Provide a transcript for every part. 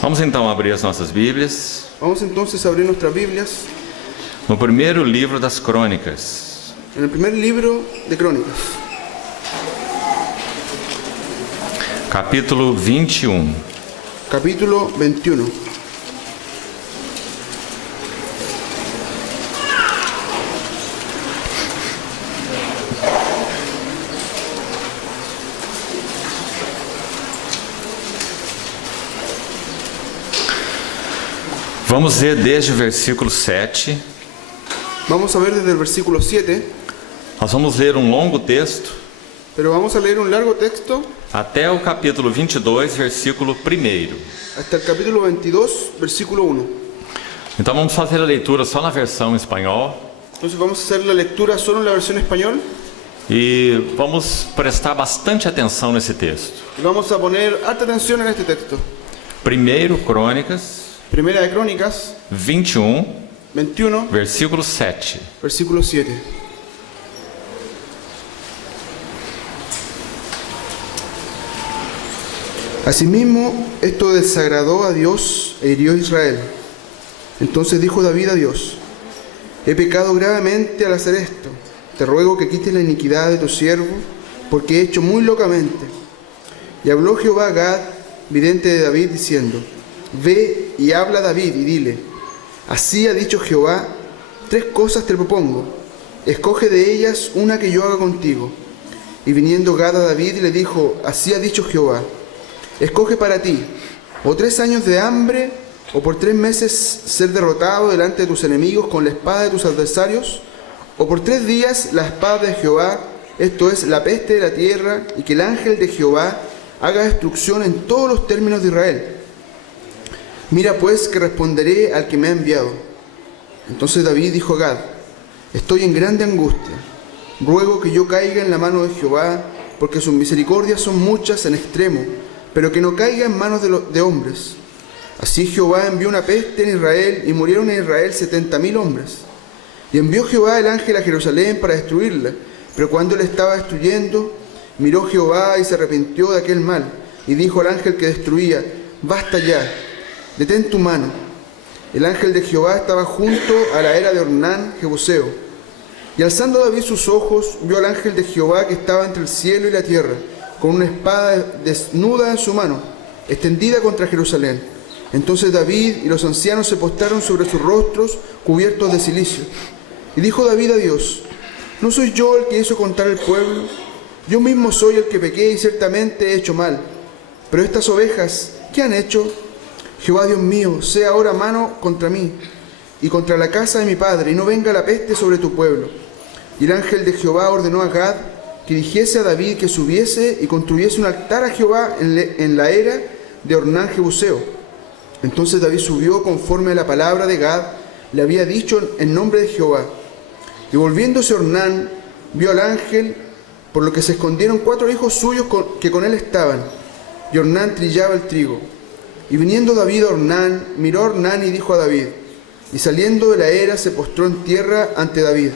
Vamos então abrir as nossas Bíblias Vamos entonces a abrir nuestras Biblias no primeiro livro das Crônicas, en el primer libro de Crónicas, capítulo 21. capítulo 21. Vamos ler desde o versículo 7. Vamos a ver desde el versículo 7, Nós vamos ler um longo texto pero vamos a leer un largo texto até o capítulo 22, versículo 1. hasta el capítulo 22, versículo 1. Então vamos fazer a leitura só na versão em espanhol Entonces vamos a hacer la lectura solo en la versión español e vamos prestar bastante atenção nesse texto. y vamos a poner harta atención en este texto. Primeiro Crônicas Primera de Crónicas 21, 21, versículo 7. versículo 7. Asimismo, esto desagradó a Dios e hirió a Israel. Entonces dijo David a Dios: he pecado gravemente al hacer esto. Te ruego que quites la iniquidad de tu siervo, porque he hecho muy locamente. Y habló Jehová a Gad, vidente de David, diciendo: ve y habla a David y dile: así ha dicho Jehová, 3 cosas te propongo, escoge de ellas una que yo haga contigo. Y viniendo Gad a David le dijo: así ha dicho Jehová, escoge para ti, o 3 años de hambre, o por 3 meses ser derrotado delante de tus enemigos con la espada de tus adversarios, o por 3 días la espada de Jehová, esto es, la peste de la tierra, y que el ángel de Jehová haga destrucción en todos los términos de Israel. Mira pues que responderé al que me ha enviado. Entonces David dijo a Gad: estoy en grande angustia, ruego que yo caiga en la mano de Jehová, porque sus misericordias son muchas en extremo, pero que no caiga en manos de hombres. Así Jehová envió una peste en Israel, y murieron en Israel 70,000 hombres. Y envió Jehová el ángel a Jerusalén para destruirla, pero cuando él estaba destruyendo, miró Jehová y se arrepintió de aquel mal, y dijo al ángel que destruía: basta ya, detén tu mano. El ángel de Jehová estaba junto a la era de Ornán, Jebuseo. Y alzando David sus ojos, vio al ángel de Jehová que estaba entre el cielo y la tierra, con una espada desnuda en su mano, extendida contra Jerusalén. Entonces David y los ancianos se postraron sobre sus rostros, cubiertos de cilicio. Y dijo David a Dios: ¿no soy yo el que hizo contar el pueblo? Yo mismo soy el que pequé y ciertamente he hecho mal. Pero estas ovejas, ¿qué han hecho? Jehová Dios mío, sea ahora mano contra mí y contra la casa de mi padre, y no venga la peste sobre tu pueblo. Y el ángel de Jehová ordenó a Gad que dijese a David que subiese y construyese un altar a Jehová en la era de Ornán Jebuseo. Entonces David subió conforme a la palabra de Gad le había dicho en nombre de Jehová. Y volviéndose Ornán, vio al ángel, por lo que se escondieron 4 hijos suyos que con él estaban. Y Ornán trillaba el trigo. Y viniendo David a Ornán, miró a Ornán y dijo a David, y saliendo de la era se postró en tierra ante David.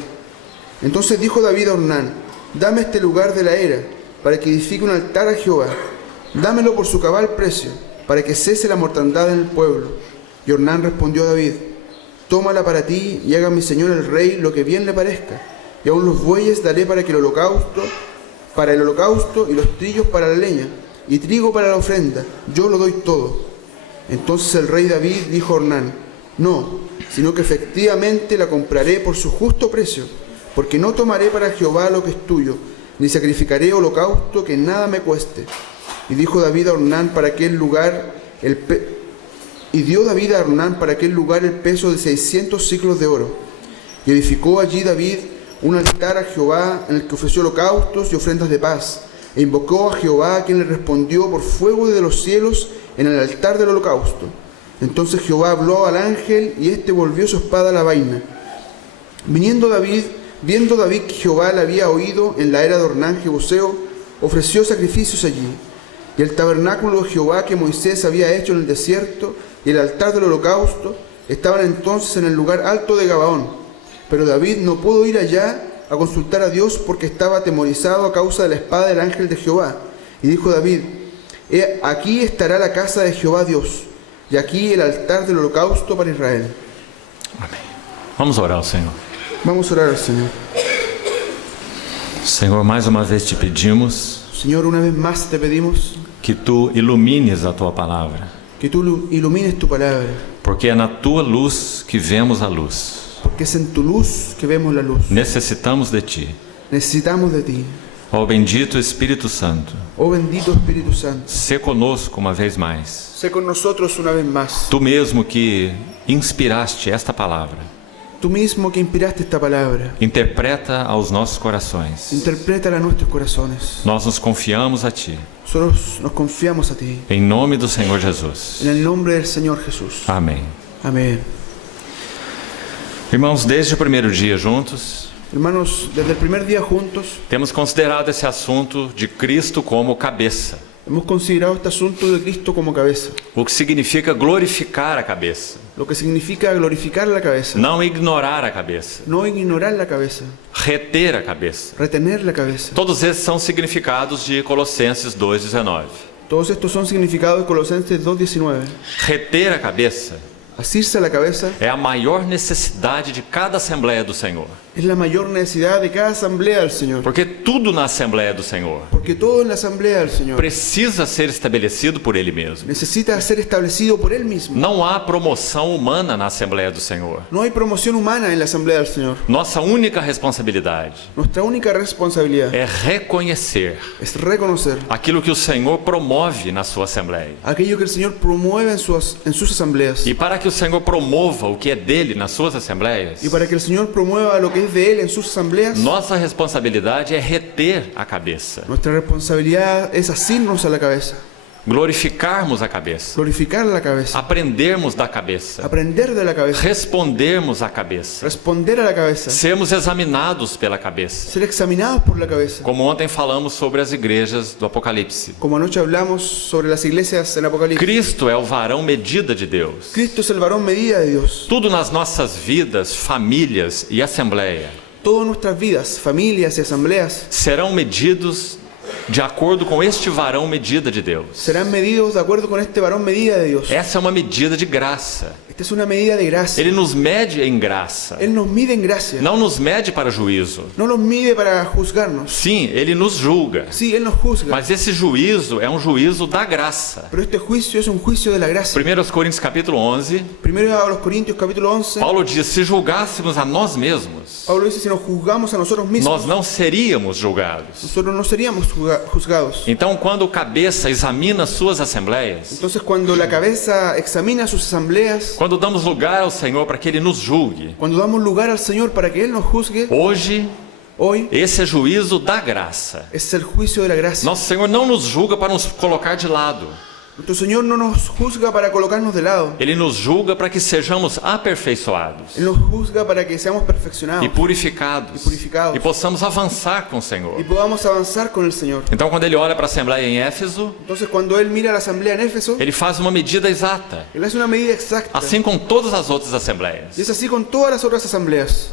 Entonces dijo David a Ornán: dame este lugar de la era, para que edifique un altar a Jehová. Dámelo por su cabal precio, para que cese la mortandad en el pueblo. Y Ornán respondió a David: tómala para ti, y haga mi señor el rey lo que bien le parezca. Y aun los bueyes daré para el holocausto y los trillos para la leña, y trigo para la ofrenda, yo lo doy todo. Entonces el rey David dijo a Ornán: no, sino que efectivamente la compraré por su justo precio, porque no tomaré para Jehová lo que es tuyo, ni sacrificaré holocausto que nada me cueste. Y dijo David a Ornán para aquel lugar dio David a Ornán para aquel lugar el peso de 600 siclos de oro. Y edificó allí David un altar a Jehová, en el que ofreció holocaustos y ofrendas de paz, e invocó a Jehová, quien le respondió por fuego de los cielos en el altar del holocausto. Entonces Jehová habló al ángel, y éste volvió su espada a la vaina. Viendo David que Jehová le había oído en la era de Ornán Jebuseo, ofreció sacrificios allí. Y el tabernáculo de Jehová que Moisés había hecho en el desierto y el altar del holocausto estaban entonces en el lugar alto de Gabaón. Pero David no pudo ir allá a consultar a Dios porque estaba atemorizado a causa de la espada del ángel de Jehová. Y dijo David: aquí estará la casa de Jehová Dios, y aquí el altar del holocausto para Israel. Amém. Vamos orar ao Senhor. Vamos a orar al Señor. Senhor, mais uma vez te pedimos Señor, una vez más te pedimos que tu ilumines a tua palavra, que tú ilumines tu palabra, porque é na tua luz que vemos a luz. porque es en tu luz que vemos la luz. Necessitamos de ti. Necesitamos de ti. Ó bendito Espírito Santo, Oh bendito Espíritu Santo, sê conosco uma vez mais. sé con nosotros una vez más. Tu mesmo que inspiraste esta palavra, Tú mismo que inspiraste esta palabra, interpreta aos nossos corações. interprétala a nuestros corazones. Nós nos confiamos a ti, Nosotros nos confiamos a ti. em nome do Senhor Jesus. En el nombre del Señor Jesús. Amém. Amén. Irmãos, desde o primeiro dia juntos, Hermanos, desde el primer día juntos temos considerado esse assunto de Cristo como cabeça, hemos considerado este asunto de Cristo como cabeza, o que significa glorificar a cabeça, lo que significa glorificar la cabeza, não ignorar a cabeça, no ignorar la cabeza, reter a cabeça. retener la cabeza. Todos esses são significados de Colossenses 2,19. Todos estos son significados de Colosenses 2:19. Reter a cabeça Asirse a la cabeza é a maior necessidade de cada Assembleia do Senhor, es la mayor necesidad de cada asamblea del Señor, porque tudo na Assembleia do Senhor porque todo en la asamblea del Señor precisa ser estabelecido por Ele mesmo. necesita ser establecido por Él mismo. Não há promoção humana na Assembleia do Senhor. No hay promoción humana en la asamblea del Señor. Nossa única responsabilidade Nuestra única responsabilidad é reconhecer es reconocer aquilo que o Senhor promove na sua Assembleia. aquello que el Señor promueve en sus asambleas. E para que o Senhor promova o que é dele nas suas Assembleias, Y para que el Señor promueva lo que es de Él en sus asambleas, nossa responsabilidade é reter a cabeça, nuestra responsabilidad es asirnos a la cabeza, glorificarmos a cabeça, glorificar la cabeza, aprendermos da cabeça, aprender de la cabeza, respondermos à cabeça, responder a la cabeza, sermos examinados pela cabeça. ser examinados por la cabeza. Como ontem falamos sobre as igrejas do Apocalipse. Como anoche hablamos sobre las iglesias en Apocalipsis, Cristo é o varão medida de Deus. Cristo es el varón medida de Dios. Tudo nas nossas vidas, famílias e assembleia Todas nuestras vidas, familias y asambleas serão medidos de acordo com este varão medida de Deus. serán medidos de acuerdo con este varón medida de Dios. Essa é uma medida de graça. Esta es una medida de gracia. Ele nos mede em graça. Él nos mide en gracia. Não nos mede para juízo. No nos mide para juzgarnos. Sim, ele nos julga. Sí, Él nos juzga. Mas esse juízo é um juízo da graça. Pero este juicio es un juicio de la gracia. 1 Coríntios capítulo 11, Primero a los Corintios capítulo 11, Paulo diz: se julgássemos a nós mesmos, Pablo dice, si nos juzgamos a nosotros mismos, nós não seríamos julgados. nosotros no seríamos juzgados. Então, quando o cabeça examina suas assembleias, Entonces, cuando la cabeza examina sus asambleas, quando damos lugar ao Senhor para que Ele nos julgue, cuando damos lugar al Señor para que Él nos juzgue, hoje hoy esse é juízo da graça. es el juicio de la gracia. Nosso Senhor não nos julga para nos colocar de lado. Nuestro Señor no nos juzga para colocarnos de lado. Ele nos julga para que sejamos aperfeiçoados Él nos juzga para que seamos perfeccionados e purificados E purificados. e possamos avançar com o Senhor. y podamos avanzar con el Señor. Então, quando Ele olha para a Assembleia em Éfeso, Entonces, cuando Él mira a la asamblea en Éfeso, Ele faz uma medida exata, Él hace una medida exacta. assim com todas as outras assembleias. Y es así con todas las otras asambleas.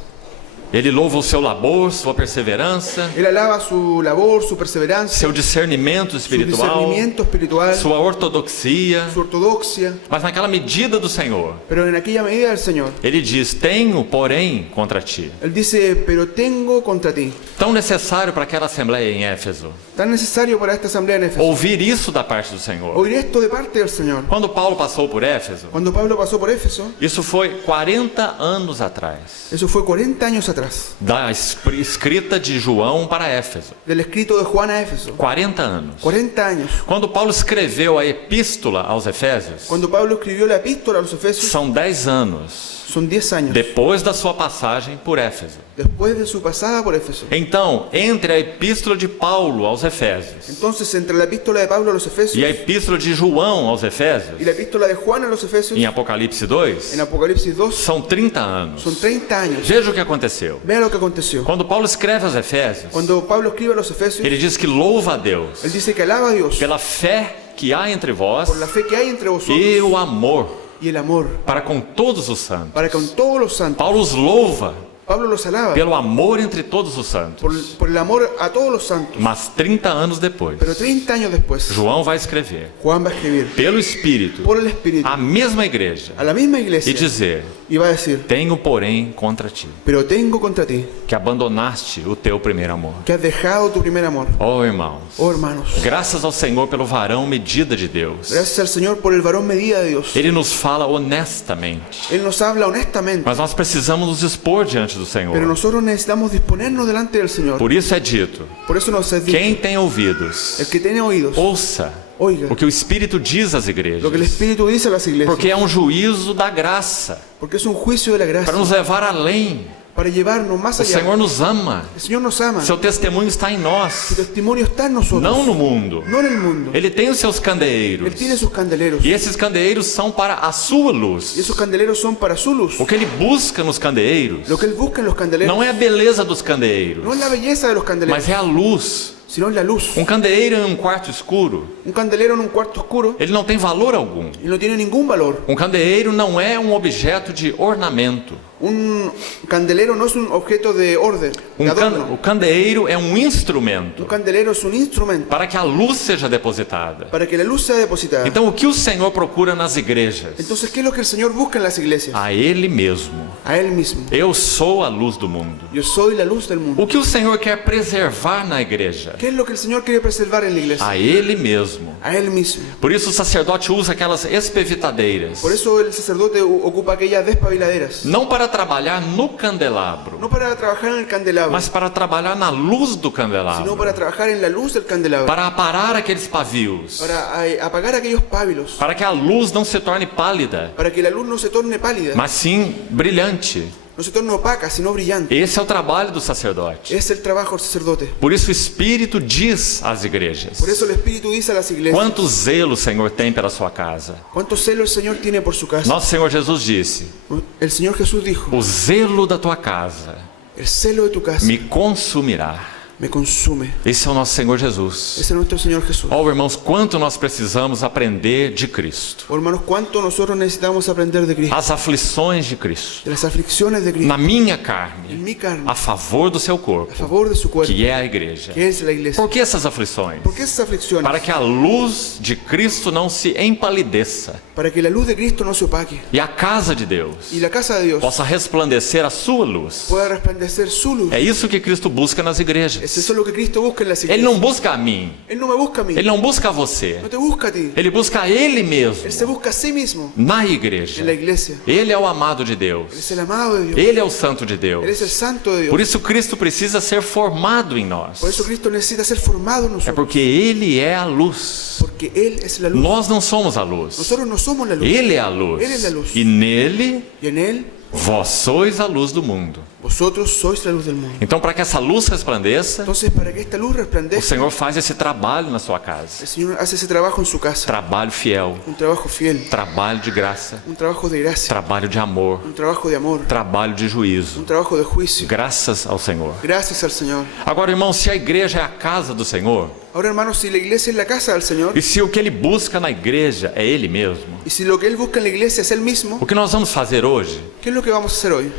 Ele louva o seu labor, sua perseverança, Él alaba su labor, su perseverancia, seu discernimento su espiritual, discernimiento espiritual, sua ortodoxia, su ortodoxia. mas naquela medida do Senhor, Pero en aquella medida del Señor, Ele diz: tenho, porém, contra ti. Él dice, pero tengo contra ti. Tão necessário para aquela assembleia em Éfeso Tan necesario para esta asamblea en Éfeso. ouvir isso da parte do Senhor. Oír esto de parte del Señor. Quando Paulo passou por Éfeso, Cuando Pablo pasó por Éfeso, isso foi 40 anos atrás, eso fue 40 años atrás, da escrita de João para Éfeso. del escrito de Juan a Éfeso. 40 anos. 40 años. Quando Paulo escreveu a epístola aos Efésios, Cuando Pablo escribió la epístola a los Efesios, são 10 anos son 10 años depois da sua passagem por Éfeso. después de su pasada por Éfeso. Então, entre a epístola de Paulo aos Efésios Entonces, entre la epístola de Pablo a los Efesios e a epístola de João aos Efésios, y la epístola de Juan a los Efesios, em Apocalipse 2, en Apocalipsis 2, são 30 anos. son 30 años. Veja o que aconteceu. Vea lo que aconteció. Quando Paulo escreve aos Efésios, Cuando Pablo escribe a los Efesios, ele diz que louva a Deus él dice que alaba a Dios pela fé que há entre vós por la fe que hay entre vosotros e o amor y el amor para com todos os santos. para con todos los santos. Paulo os louva Pablo los alaba pelo amor entre todos os santos. por el amor a todos los santos. Mas 30 anos depois, Pero 30 años después, João vai escrever, Juan va a escribir pelo Espírito, por el Espíritu a mesma igreja a la misma e iglesia dizer: y va a decir, tenho, porém, contra ti, pero tengo contra ti que abandonaste o teu primeiro amor. que has dejado tu primer amor. Oh, irmãos, Oh hermanos, graças ao Senhor pelo varão medida de Deus. gracias al Señor por el varón medida de Dios. Ele nos fala honestamente. Él nos habla honestamente, Mas nós precisamos nos expor diante do pero Senhor. nosotros necesitamos disponernos delante del Señor. Por isso é dito: Por eso nos es dicho, quem tem ouvidos, el que tiene oídos, ouça oiga o que o Espírito diz às igrejas. lo que el Espíritu dice a las iglesias, Porque é um juízo da graça, porque es un juicio de la para gracia, nos levar além. para llevarnos más O allá. Senhor nos ama. El Señor nos ama, Seu testemunho está em su nós, testimonio está en nosotros, não no mundo. no en el mundo. Ele tem os seus Él candeeiros. tiene sus candeleros, E esses candeeiros são para a sua y luz. esos candeleros son para su luz. O que ele busca nos candeeiros Lo que Él busca en los candeleros não é a beleza dos no candeeiros, es la belleza de los candeleros, mas é a luz. sino es la luz. Um candeeiro em um quarto escuro, Un candelero en un cuarto oscuro, ele não tem valor algum. y no tiene ningún valor. Um candeeiro não é um objeto de ornamento. Un candelero no es un objeto de orden, de adorno. O candeeiro é um instrumento Un candelero es un instrumento para que a luz seja depositada. para que la luz sea depositada. Então, o que o Senhor procura nas igrejas? Entonces, ¿qué es lo que el Señor busca en las iglesias? A Ele mesmo. A Él mismo. Eu sou a luz do mundo. Yo soy la luz del mundo. O que o Senhor quer preservar na igreja? ¿Qué es lo que el Señor quiere preservar en la iglesia? A Ele mesmo. A Él mismo. Por isso o sacerdote usa aquelas espevitadeiras, Por eso el sacerdote ocupa aquellas despabiladeras. não para trabalhar no candelabro, No para trabajar en el candelabro, mas para trabalhar na luz do sino candelabro, para trabajar en la luz del candelabro. para aparar aqueles pavios, Para apagar aquellos pábilos. para que a luz não se torne pálida, Para que la luz no se torne pálida. mas sim brilhante. No se torne opaca, sino brillante. Esse é o trabalho do sacerdote. Es el trabajo del sacerdote. Por isso o Espírito diz às igrejas: Por eso el Espíritu dice a las iglesias: quanto zelo o Senhor tem pela sua casa. ¿cuánto celo el Señor tiene por su casa? Nosso Senhor Jesus disse: El Señor Jesús dijo: o zelo da tua casa el celo de tu casa me consumirá. me consume. Esse é o nosso Senhor Jesus. Ese es nuestro Señor Jesús. Oh, irmãos, quanto nós precisamos aprender de Cristo, Oh, hermanos, ¿cuánto nosotros necesitamos aprender de Cristo? as aflições de Cristo, De las aflicciones de Cristo. na minha En carne, mi carne. a favor do seu A corpo, favor de su cuerpo. que é a igreja. Que es la iglesia. Por que essas aflições? ¿Por qué esas aflicciones? Para que a luz de Cristo não se empalideça Para que la luz de Cristo no se opaque. e a casa de Deus Y la casa de Dios possa resplandecer a sua luz. pueda resplandecer su luz. É isso que Cristo busca nas Es igrejas. eso lo que Cristo busca en las Ele iglesias. não busca a mim, Él no me busca a mí. Ele não busca a você, No te busca a ti. Ele busca a Ele mesmo, Él se busca a sí mismo na en la igreja. iglesia. Ele é o amado de Él Deus, es el amado de Dios. Ele é o santo de Él es el Deus. santo de Dios. Por isso Cristo precisa ser formado em nós. Por eso Cristo necesita ser formado en É nosotros. porque Ele é a luz. Porque Él es la luz. Nós não somos a luz. Nosotros no somos la luz. Ele é a luz. Ele é a luz. E nele, Y en Él, vós sois a luz do mundo. vosotros sois la luz del mundo. Então, para que essa luz resplandeça, Entonces, para que esta luz o resplandezca, Senhor faz esse trabalho na sua casa. el Señor hace ese trabajo en su casa. Trabalho fiel, Un trabajo fiel. trabalho de graça, Un trabajo de gracia. trabalho de amor, Un trabajo de amor. trabalho de juízo. Un trabajo de juicio. Graças ao Senhor. Gracias al Señor. Agora, irmão, se a igreja é a casa do Senhor, Ahora, hermanos, si la iglesia es la casa del Señor, e se o que Ele busca na igreja é Ele mesmo, y si lo que Él busca en la iglesia es Él mismo, o que nós vamos fazer hoje, ¿qué es lo que vamos a hacer hoy?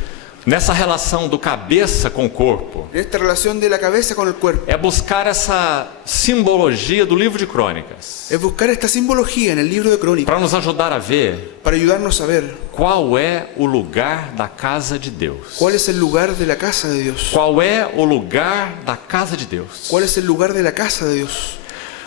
nessa relação do cabeça com o corpo, En esta relación de la cabeza con el cuerpo, é buscar essa simbologia do livro de Crônicas, es buscar esta simbología en el libro de Crónicas para nos ajudar a ver para ayudarnos a ver qual é o lugar da casa de Deus. cuál es el lugar de la casa de Dios. Qual é o lugar da casa de Deus? ¿Cuál es el lugar de la casa de Dios?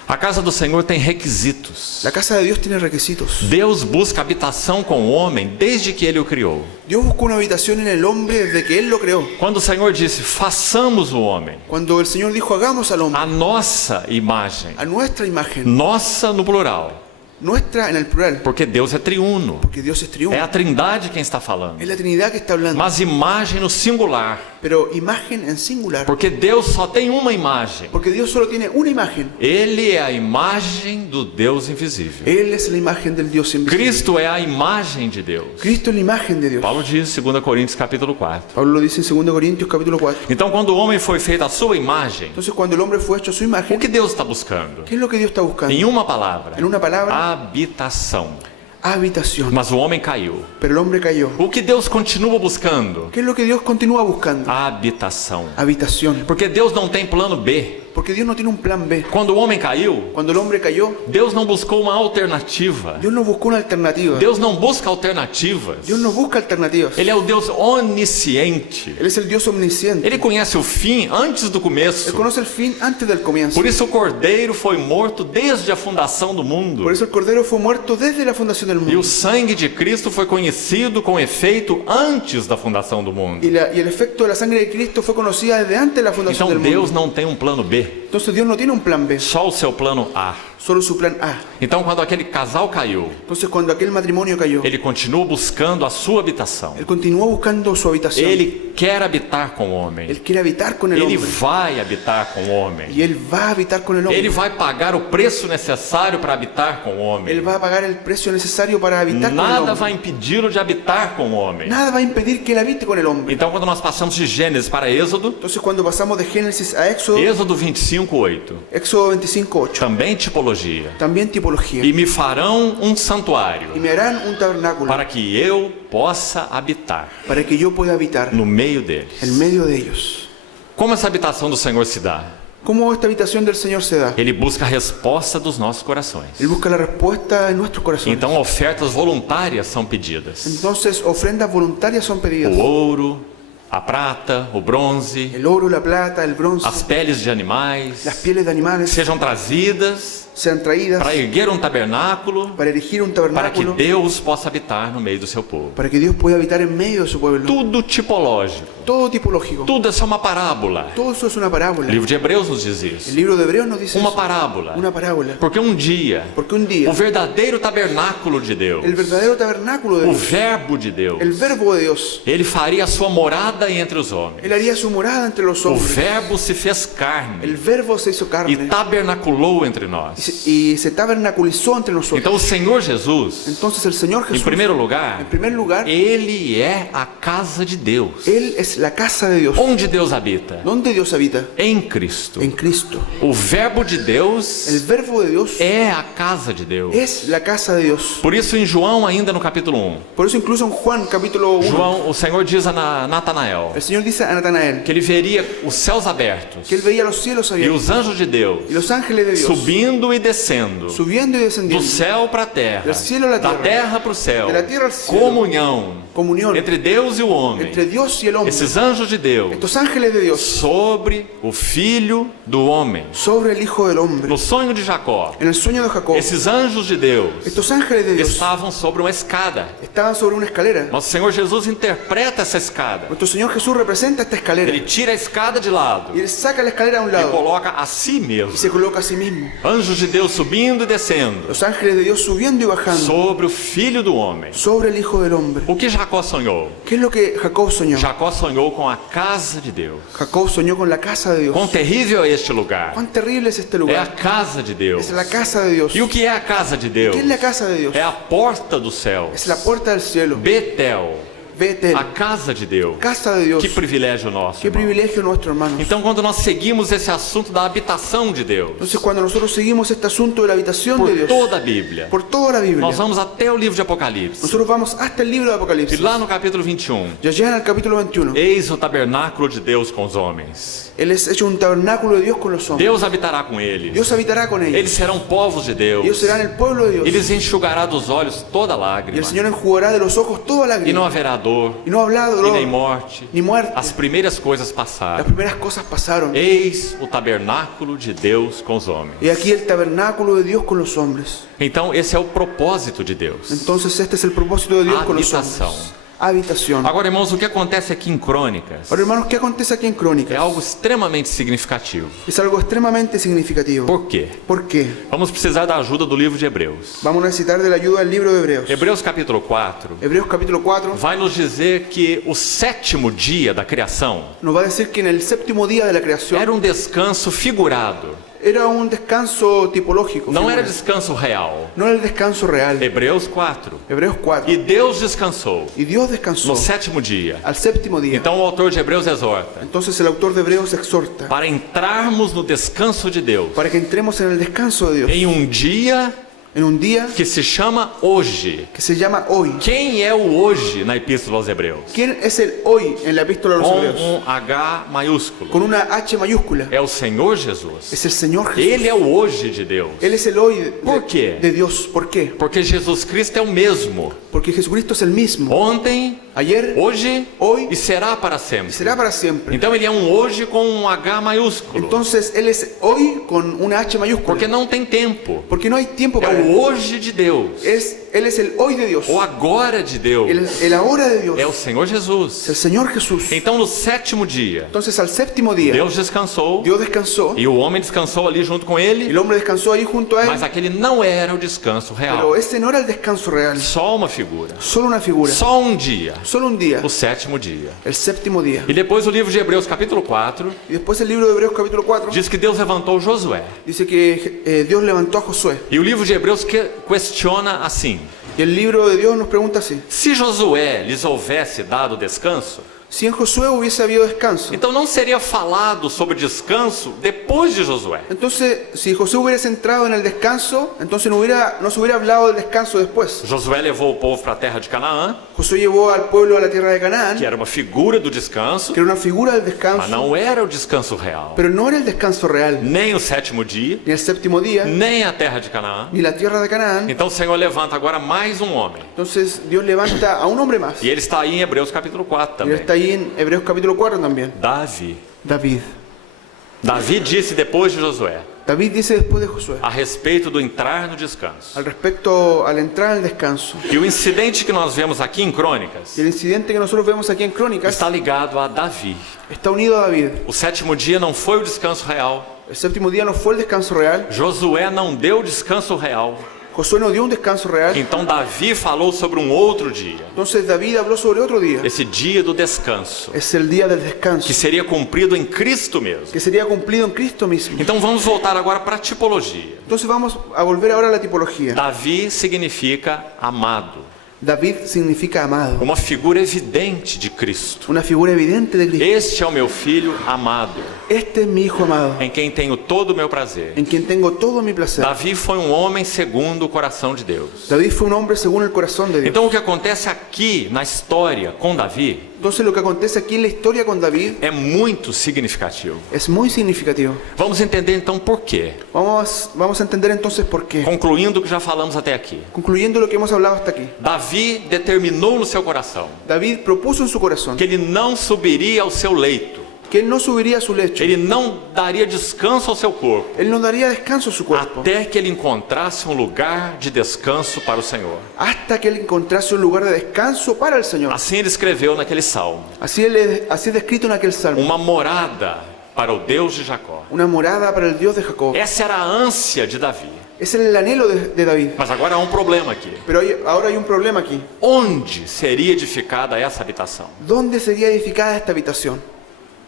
A casa do Senhor tem requisitos. La casa de Dios tiene requisitos. Deus busca habitação com o homem desde que Ele o criou. Dios buscó una habitación en el hombre desde que Él lo creó. Quando o Senhor disse, façamos o homem, Cuando el Señor dijo, hagamos al hombre a nossa imagem, a nuestra imagen, nossa no plural, nuestra en el plural, porque Deus é triuno. porque Dios es triuno. É a Trindade quem está falando. Es la Trinidad que está hablando, Mas imagem no singular, pero imagen en singular, porque Deus só tem uma imagem. porque Dios solo tiene una imagen. Ele é a imagem do Deus invisível. Él es la imagen del Dios invisible. Cristo é a imagem de Deus. Cristo es la imagen de Dios. Paulo diz em 2 Coríntios capítulo 4. Pablo lo dice en 2 Corintios capítulo 4. Então, quando o homem foi feito à sua imagem, Entonces, cuando el hombre fue hecho a su o imagen, que Deus está buscando? ¿qué es lo que Dios está buscando? Em uma palavra, En una palabra, habitação. habitación. Mas o homem caiu. Pero el hombre cayó. O que Deus continua buscando? ¿Qué es lo que Dios continúa buscando? Habitação. Habitación. Porque Deus não tem plano B. Porque Dios no tiene un plan B. Quando o homem caiu, Cuando el hombre cayó, Deus não buscou uma alternativa. Dios no buscó una alternativa. Deus não busca alternativas. Dios no busca alternativas. Ele é o Deus onisciente. Él es el Dios omnisciente. Ele conhece o fim antes do Él começo. conoce el fin antes del comienzo. Por isso o Cordeiro foi morto desde a fundação do mundo. Por eso el Cordero fue muerto desde la fundación del E mundo. o sangue de Cristo foi conhecido com efeito antes da fundação do mundo. Y el efecto de la sangre de Cristo fue conocida desde antes de la fundación Então del Deus mundo. não tem um plano B, Entonces Dios no tiene un plan B, só o seu plano A. solo su plan A. Então quando aquele casal caiu, Entonces cuando aquel matrimonio cayó, ele continua buscando a sua habitação. Él continuó buscando su habitación. Ele quer habitar com o homem. Él quiere habitar con el Ele hombre. vai habitar com o homem. Y Él va a habitar con el hombre. Ele vai pagar o preço necessário para habitar com o homem. Él va a pagar el precio necesario para habitar con el Nada hombre. vai impedi-lo de habitar com o homem. Nada va a impedir que Él habite con el hombre. Então quando nós passamos de Gênesis para Êxodo, Entonces cuando pasamos de Génesis a Éxodo, Êxodo 25:8, Éxodo 25:8, também tipologia. también tipología. E me farão um Y santuário me harán un tabernáculo para que eu possa habitar para que yo pueda habitar no meio deles. en medio de ellos. Como essa habitação do Senhor se dá? ¿Cómo esta habitación del Señor se da? Ele busca a resposta dos nossos corações. Él busca la respuesta en nuestros corazones. Então ofertas voluntárias são pedidas. Entonces ofrendas voluntarias son pedidas. O ouro, a prata, o bronze, El oro, la plata, el bronce, as peles de animais las pieles de animales sejam trazidas sean traídas para erguer um tabernáculo, para erigir un para que tabernáculo, Deus possa habitar no meio do seu povo. para que Dios pueda habitar en medio de su pueblo. Tudo tipológico, Todo tipológico. tudo é uma parábola. Todo eso es una parábola. O livro de Hebreus nos diz El isso. libro de Hebreos nos dice Uma eso. parábola. Una parábola. Porque um dia, Porque un o día verdadeiro tabernáculo de Deus, el verdadero tabernáculo de o Dios, verbo de Deus, el verbo de Dios, ele faria a sua morada entre os homens. Él haría su morada entre los O hombres. verbo se fez El carne verbo se hizo e carne tabernaculou entre nós. y se tabernaculizó entre nosotros. Então o Senhor Jesus, Entonces el Señor em Jesús, primeiro en lugar, primer lugar, ele é a casa de Deus. Él es la casa de Dios. Onde Deus habita? ¿Dónde Dios habita? Em Cristo. En Cristo. O verbo de El Deus verbo de Dios é a casa de Deus. es la casa de Dios. Por isso em João, ainda no capítulo 1, Por eso incluso en Juan capítulo 1, João, o Senhor diz a Natanael el Señor dice a Natanael que ele veria os céus abertos que Él veía los cielos e abiertos os anjos de Deus y los ángeles de Dios subindo e descendo subiendo y do descendiendo, céu para a terra, Del cielo a la da tierra, terra para o céu, de la tierra al cielo, comunhão comunión entre Deus e o homem, entre Dios y el hombre, esses anjos de Deus estos ángeles de Dios sobre o filho do homem. sobre el Hijo del Hombre. No sonho de Jacó, En el sueño de Jacob, esses anjos de Deus estos ángeles de Dios estavam sobre uma escada. estaban sobre una escalera. Nosso Senhor Jesus interpreta essa escada. Nuestro Señor Jesús representa esta escalera Ele tira a escada de lado y Él saca la escalera a un e lado coloca a si y mesmo. se coloca a sí mismo. Anjos de Deus subindo e descendo Los ángeles de Dios subiendo y bajando sobre o filho do homem. sobre el Hijo del Hombre. O que Jacó sonhou? ¿Qué es lo que Jacob soñó? Jacó sonhou com a casa de Deus. Jacob soñó con la casa de Dios. Quão terrível é este lugar! Cuán terrible es este É a lugar. casa de Deus. Es la casa de Dios. E o que é a casa de Deus? ¿Qué es la casa de Dios? É a porta do céu. Es la puerta del cielo. Betel, Betel, a casa de Deus. casa de Dios. Que privilégio nosso. Qué irmão. privilegio nuestro, hermanos. Então, quando nós seguimos esse assunto da habitação de Deus, Entonces, cuando nosotros seguimos este asunto de la habitación por de Dios, toda a Bíblia, por toda la Biblia, nós vamos até o livro de Apocalipse. nosotros vamos hasta el libro de E Apocalipsis. lá no capítulo 21, Ya llegan al capítulo 21. eis o tabernáculo de Deus com os homens. Él es hecho un tabernáculo de Dios con los hombres. Deus habitará com eles. Dios habitará con ellos. Eles serão povos de Deus. Ellos serán el pueblo de Dios. Eles enxugará dos olhos toda Y lágrima. el Señor enjugará de los ojos toda E lágrima. não haverá dor, Y no habrá e dolor, nem morte. ni muerte. As primeiras coisas Las passaram. primeras cosas pasaron. Eis o tabernáculo de Deus com os homens. Y aquí el tabernáculo de Dios con los hombres. Então, esse é o propósito de Deus. Entonces este es el propósito de Dios con los Habitação. hombres. Habitación. Agora, irmãos, o que acontece aqui em Crônicas Ahora, hermanos, ¿qué acontece aquí en é Crónicas? algo extremamente significativo. Es algo extremadamente significativo. Por quê? ¿Por qué? Vamos precisar da ajuda do livro de Hebreus. Vamos a necesitar de la ayuda del libro de Hebreos. Hebreus capítulo 4 Hebreos capítulo 4 vai nos dizer que o sétimo dia da criação nos va a decir que en el séptimo día de la creación era um descanso figurado, era un descanso tipológico. não era figura. descanso real. No era el descanso real. Hebreus 4. Hebreos 4. E Deus descansou Y Dios descansó no sétimo dia. al séptimo día. Então o autor de Hebreus exorta Entonces el autor de Hebreos exhorta para entrarmos no descanso de Deus para que entremos en el descanso de Dios em um dia en un día que se chama hoje. que se llama hoy. Quem é o hoje na Epístola aos Hebreus? ¿Quién es el hoy en la epístola a los Com Hebreos? H maiúsculo. Con una H mayúscula. É o Senhor Jesus. Es el Señor Jesús. Ele é o hoje de Deus. Él es el hoy ¿Por qué? de Dios. ¿Por qué? Porque Jesus Cristo é o mesmo. Porque Jesucristo es el mismo. Ontem, Ayer, hoje hoy e será para y sempre. será para siempre. Então ele é um hoje com um H maiúsculo. Entonces Él es hoy con una H mayúscula. Porque não tem tempo. Porque no hay tiempo É para Él. o hoje de Deus. Él es el hoy de Dios. O agora de Deus. El ahora de Dios. É o Senhor Es Jesus. el Señor Jesús. Então no sétimo dia, Entonces al séptimo día, Deus descansou Dios descansó e o homem descansou ali junto com y ele, el hombre descansó ahí junto a Él. mas aquele não era o descanso real. Pero ese no era el descanso real. Só uma figura. Solo una figura. Só um dia. Solo un día. O sétimo dia. El séptimo día. E depois o livro de Hebreus capítulo 4 Y después el libro de Hebreos capítulo 4 diz que Deus levantou Josué. dice que Dios levantó a Josué. E o livro de Hebreus questiona assim: Y el libro de Dios nos pregunta así. se Josué lhes houvesse dado descanso, Si en Josué hubiese habido descanso, então não seria falado sobre descanso depois de Josué. entonces si Josué hubiese entrado en el descanso, entonces no se hubiera hablado del descanso después. Josué levou o povo para a terra de Canaã, Josué llevó al pueblo a la tierra de Canaán, que era uma figura do descanso, que era una figura del mas descanso, não era o descanso real. pero no era el descanso real, Nem o sétimo dia, ni el séptimo día, nem a terra de Canaã. ni la tierra de Canaán. Então o Senhor levanta agora mais um homem. Entonces Dios levanta a un hombre más. E ele está aí em Hebreus capítulo 4 Y él também. está ahí en Hebreos capítulo 4 también. Davi. David. Davi disse depois de Josué, David dice después de Josué, a respeito do entrar no descanso. al respecto al entrar en el descanso. E o incidente que nós vemos aqui em Crônicas Y el incidente que nosotros vemos aquí en Crónicas está ligado a Davi. está unido a David. O sétimo dia não foi o descanso real. El séptimo día no fue el descanso real. Josué não deu descanso real. Josué no dio un descanso real. Então Davi falou sobre um outro dia. Entonces David habló sobre otro día. Esse dia do descanso, Es el día del que descanso, seria cumprido em Cristo mesmo. que sería cumplido en Cristo mismo. Então vamos voltar agora para a tipologia. Entonces vamos a volver ahora a la tipología. Davi significa amado. David significa amado, Uma figura evidente de Cristo. una figura evidente de Cristo. Este é o meu filho amado, Este es mi hijo amado, em quem tenho todo o meu prazer. en quien tengo todo mi placer. Davi foi um homem segundo o coração de Deus. David fue un hombre según el corazón de Dios. Então o que acontece aqui na história com Davi Entonces lo que acontece aquí en la historia con David é muito significativo. es muy significativo. Vamos entender então por quê. Vamos a entender entonces por qué. Concluindo o que já falamos até aqui. Concluyendo lo que hemos hablado hasta aquí. Davi determinou no seu coração David propuso en su corazón que ele não subiria ao seu leito. que él no subiría a su lecho. Ele não daria descanso ao seu corpo Él no daría descanso a su cuerpo até que ele encontrasse um lugar de descanso para o Senhor. hasta que él encontrase un lugar de descanso para el Señor. Assim ele escreveu naquele salmo: Así es descrito en aquel salmo. uma morada para o Deus de Jacó. Una morada para el Dios de Jacob. Essa era a ânsia de Davi. Ese era el anhelo de David. Mas agora há um problema aqui. Pero ahora hay un problema aquí. Onde seria edificada essa habitação? ¿Dónde sería edificada esta habitación?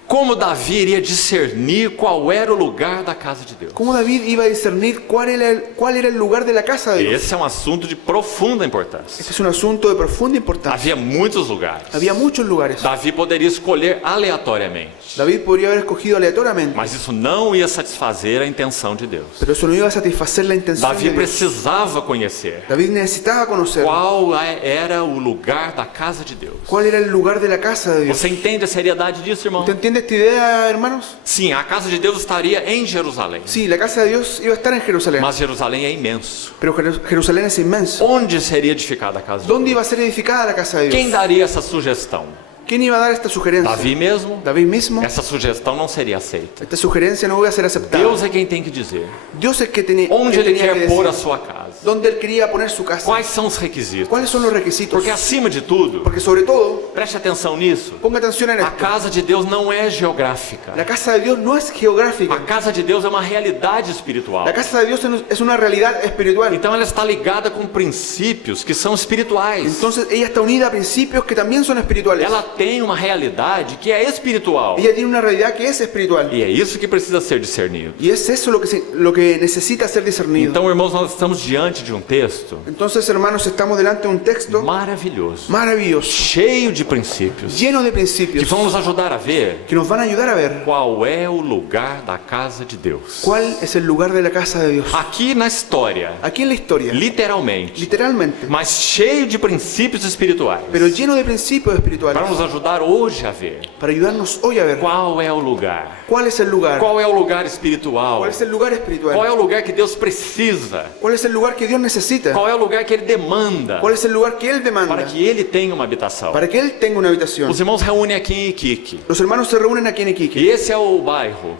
Como Davi iria discernir qual era o lugar da casa de Deus? ¿Cómo David iba a discernir cuál era el lugar de la casa de Dios? Esse é um assunto de profunda importância. Este es un asunto de profunda importancia. Havia muitos lugares. Había muchos lugares. Davi poderia escolher aleatoriamente, David podría haber escogido aleatoriamente, mas isso não ia satisfazer a intenção de Deus. pero eso no iba a satisfacer la intención Davi de Dios. precisava conhecer David necesitaba conocer qual era o lugar da casa de Deus. cuál era el lugar de la casa de Dios. Você entende a seriedade disso, irmão? ¿Usted entiende esta idea, hermanos? Sim, a casa de Deus estaria em Jerusalém, Sí, la casa de Dios iba a estar en Jerusalén, mas Jerusalém é imenso. pero Jerusalén es inmenso. Onde seria edificada a casa de ¿Dónde Deus? iba a ser edificada la casa de Quem Dios? daria essa sugestão? ¿Quién iba a dar esta sugerencia? Davi mesmo? David mismo. Essa sugestão não seria aceita. Esta sugerencia no iba a ser aceptada. Deus é quem tem que dizer Dios es que tenía onde que Ele tenía que quer pôr a decir sua casa. dónde él quería poner su casa. Quais são os requisitos? ¿Cuáles son los requisitos? Porque acima de tudo, Porque sobre todo, preste atenção nisso, ponga atención en a esto. casa de Deus não é geográfica. La casa de Dios no es A geográfica. casa de Deus é uma realidade espiritual. La casa de Dios es una realidad espiritual. Então ela está ligada com princípios que são espirituais. Entonces ella está unida a principios que también son espirituales. Ela tem uma realidade que é espiritual. Ella tiene una realidad que es espiritual. E é isso que precisa ser discernido. Y es eso lo que necesita ser discernido. Então, irmãos, nós estamos diante diante de um texto Entonces, hermanos, estamos delante de un texto maravilhoso, maravilloso, cheio de princípios, lleno de que principios, vão nos ajudar a ver que nos van a ayudar a ver qual é o lugar da casa de Deus. cuál es el lugar de la casa de Dios. Aqui na história, Aquí en la historia, literalmente, literalmente, mas cheio de princípios espirituais, pero lleno de principios espirituales, para nos ajudar hoje a ver para ayudarnos hoy a ver qual é o lugar, cuál es el lugar, qual é o lugar espiritual, cuál es el lugar espiritual, qual é o lugar que Deus precisa, cuál es el lugar que Dios necesita, qual é o lugar que Ele demanda, cuál es el lugar que Él para demanda, que Ele tenha uma habitação. para que Él tenga una habitación. Os irmãos reúnem aqui em Iquique, Los hermanos se reúnen aquí en Iquique, e esse é o bairro,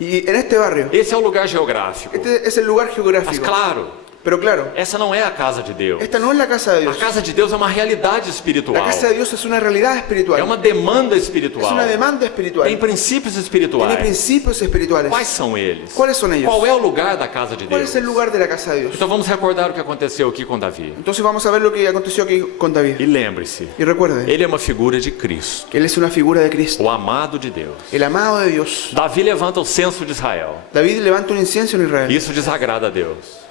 y en este barrio, esse é o lugar geográfico. este es el lugar Mas geográfico, claro, pero claro, essa não é a casa de Deus. esta no es la casa de A Dios. casa de Deus é uma realidade La espiritual, casa de Dios es una realidad é espiritual, uma demanda es espiritual, una demanda tem espiritual, princípios tiene espirituais. principios espirituales. Quais são eles? ¿Cuáles son ellos? Qual é o lugar da casa de ¿Cuál Deus? es el lugar de la casa de Dios? Então vamos recordar o que aconteceu aqui com Davi. Entonces vamos a ver lo que aconteció aquí con David. E lembre-se, Y recuerde, ele é uma figura de Cristo, él es una figura de Cristo, o amado de Deus. el amado de Dios. Davi levanta o censo de Israel. David levanta un incienso en Israel. Isso desagrada a Deus.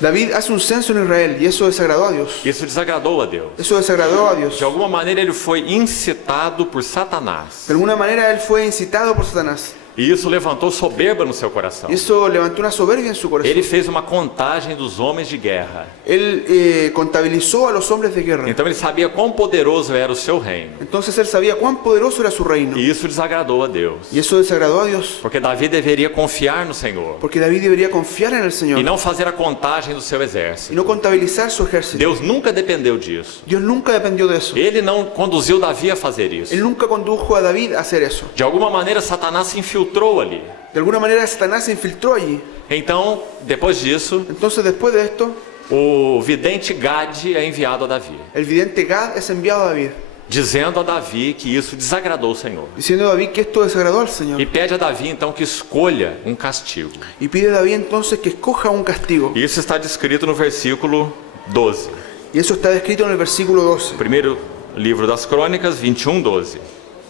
David hace un censo en Israel y eso desagradó a Dios. Isso desagradou a Deus. Eso desagradó a Dios. De alguma maneira ele foi incitado por Satanás. De alguna manera él fue incitado por Satanás. E isso levantou soberba no seu coração. Y eso levantó una soberbia en su corazón. Ele fez uma contagem dos homens de guerra. Él contabilizó a los hombres de guerra. Então ele sabia quão poderoso era o seu reino. Entonces él sabía cuán poderoso era su reino. E isso desagradou a Deus. Y eso desagradó a Dios. Porque Davi deveria confiar no Senhor Porque David debería confiar en el e Señor não fazer a contagem do seu y exército. no contabilizar su ejército. Deus nunca dependeu disso. Dios nunca dependió de eso. Ele não conduziu Davi a fazer isso. Él nunca condujo a David a hacer eso. De alguma maneira, Satanás se infiltrou ali. De alguna manera Satanás se infiltró allí. Então, depois disso, Entonces después de esto, o vidente Gade é enviado a Davi, el vidente Gad es enviado a David, dizendo a Davi que isso desagradou o Senhor. diciendo a David que esto desagradó al Señor. E pede a Davi, então, que escolha um castigo. Y pide a David entonces que escoja un castigo. Isso está descrito no versículo 12. Y eso está descrito en el versículo 12. Primeiro livro das Crônicas, 21:12.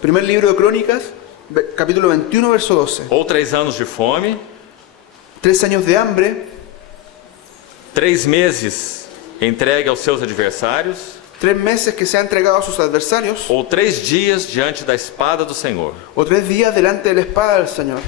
Primer libro de Crónicas, capítulo 21, verso 12. Ou 3 anos de fome, 3 años de hambre, 3 meses entregue aos seus adversários, 3 meses que se ha entregado a sus adversarios, ou 3 dias diante da espada do Senhor. o 3 días delante de la espada del Señor.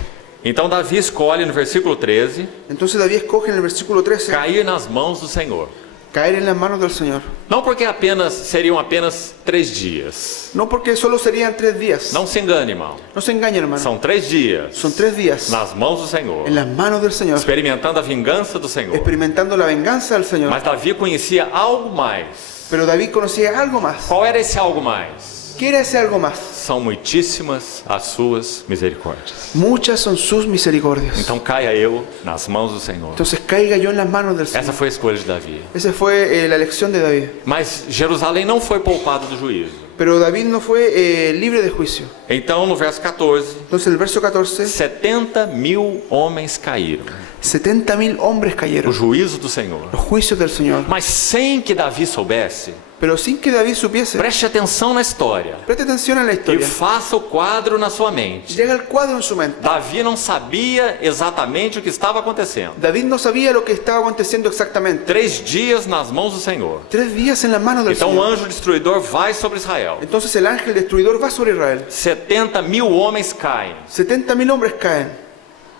Então Davi escolhe no versículo 13 Entonces David escoge en el versículo 13 cair nas mãos do Senhor. caer en las manos del Señor. Não porque seriam apenas 3 dias. No porque solo serían 3 días. Não se engane, irmão. No se engañen, hermano. São 3 dias Son 3 días nas mãos do Senhor, en las manos del Señor, experimentando a vingança do Senhor. experimentando la venganza del Señor. Mas Davi conhecia algo mais. Pero David conocía algo más. Qual era esse algo mais? ¿Qué era ese algo más? São muitíssimas as suas misericórdias. Muchas son sus misericordias. Então caia eu nas mãos do Senhor. Entonces caiga yo en las manos del Señor. Essa foi a escolha de Davi. Esa fue la elección de David. Mas Jerusalém não foi poupado do juízo. Pero David no fue libre de juicio. Então, no verso 14, Entonces el verso 14, 70.000 homens caíram. 70.000 hombres O cayeron. juízo do Senhor. Los juicios del Señor. Mas sem que Davi soubesse, Pero sin que David supiese. preste atenção na história Preste atención a la e historia. faça o quadro na sua mente. Llega el cuadro en su mente. Davi não sabia exatamente o que estava acontecendo. David no sabía lo que estaba aconteciendo exactamente. 3 dias nas mãos do Senhor. 3 días en las manos del Então o Señor. anjo destruidor vai sobre Israel. Entonces el ángel destruidor va sobre Israel. 70.000 homens caem. 70.000 hombres caen.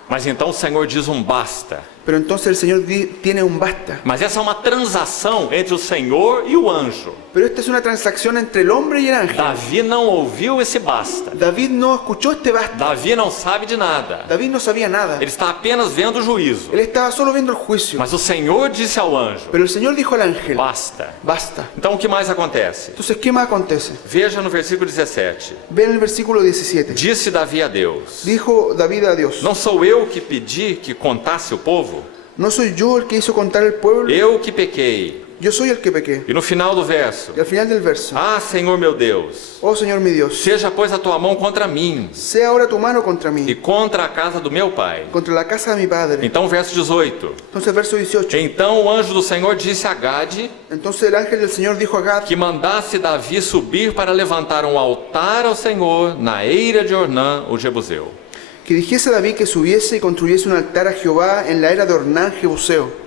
Mas então o Senhor diz basta. Pero entonces el Señor tiene un basta. Mas essa é uma transação entre o Senhor e o anjo. Pero esta es una transacción entre el hombre y el ángel. Davi não ouviu esse basta. David no escuchó este basta. Davi não sabe de nada. David no sabía nada. Ele está apenas vendo o juízo. Él estaba solo viendo el juicio. Mas o Senhor disse ao anjo: Pero el Señor dijo al ángel, basta. basta. Então o que mais acontece? Entonces, ¿qué más acontece? Veja no versículo 17. Ve en el versículo 17. Disse Davi a Deus: Dijo David a Dios, não sou eu que pedi que contasse o povo? ¿no soy yo el que hizo contar el pueblo? Eu que pequei. Yo soy el que pequé. E no final do verso: Y al final del verso, ah, Senhor meu Deus, oh Señor mi Dios, seja pois a tua mão contra mim sea ahora tu mano contra e mí, contra a casa do meu pai. contra la casa de mi padre. Então verso 18. Entonces verso 18. Então o anjo do Senhor disse a Gade Entonces el ángel del Señor dijo a Gad que mandasse Davi subir para levantar um altar ao Senhor na eira de Ornã, o Jebuseu. que dijese a David que subiese y construyese un altar a Jehová en la era de Ornán Jebuseo.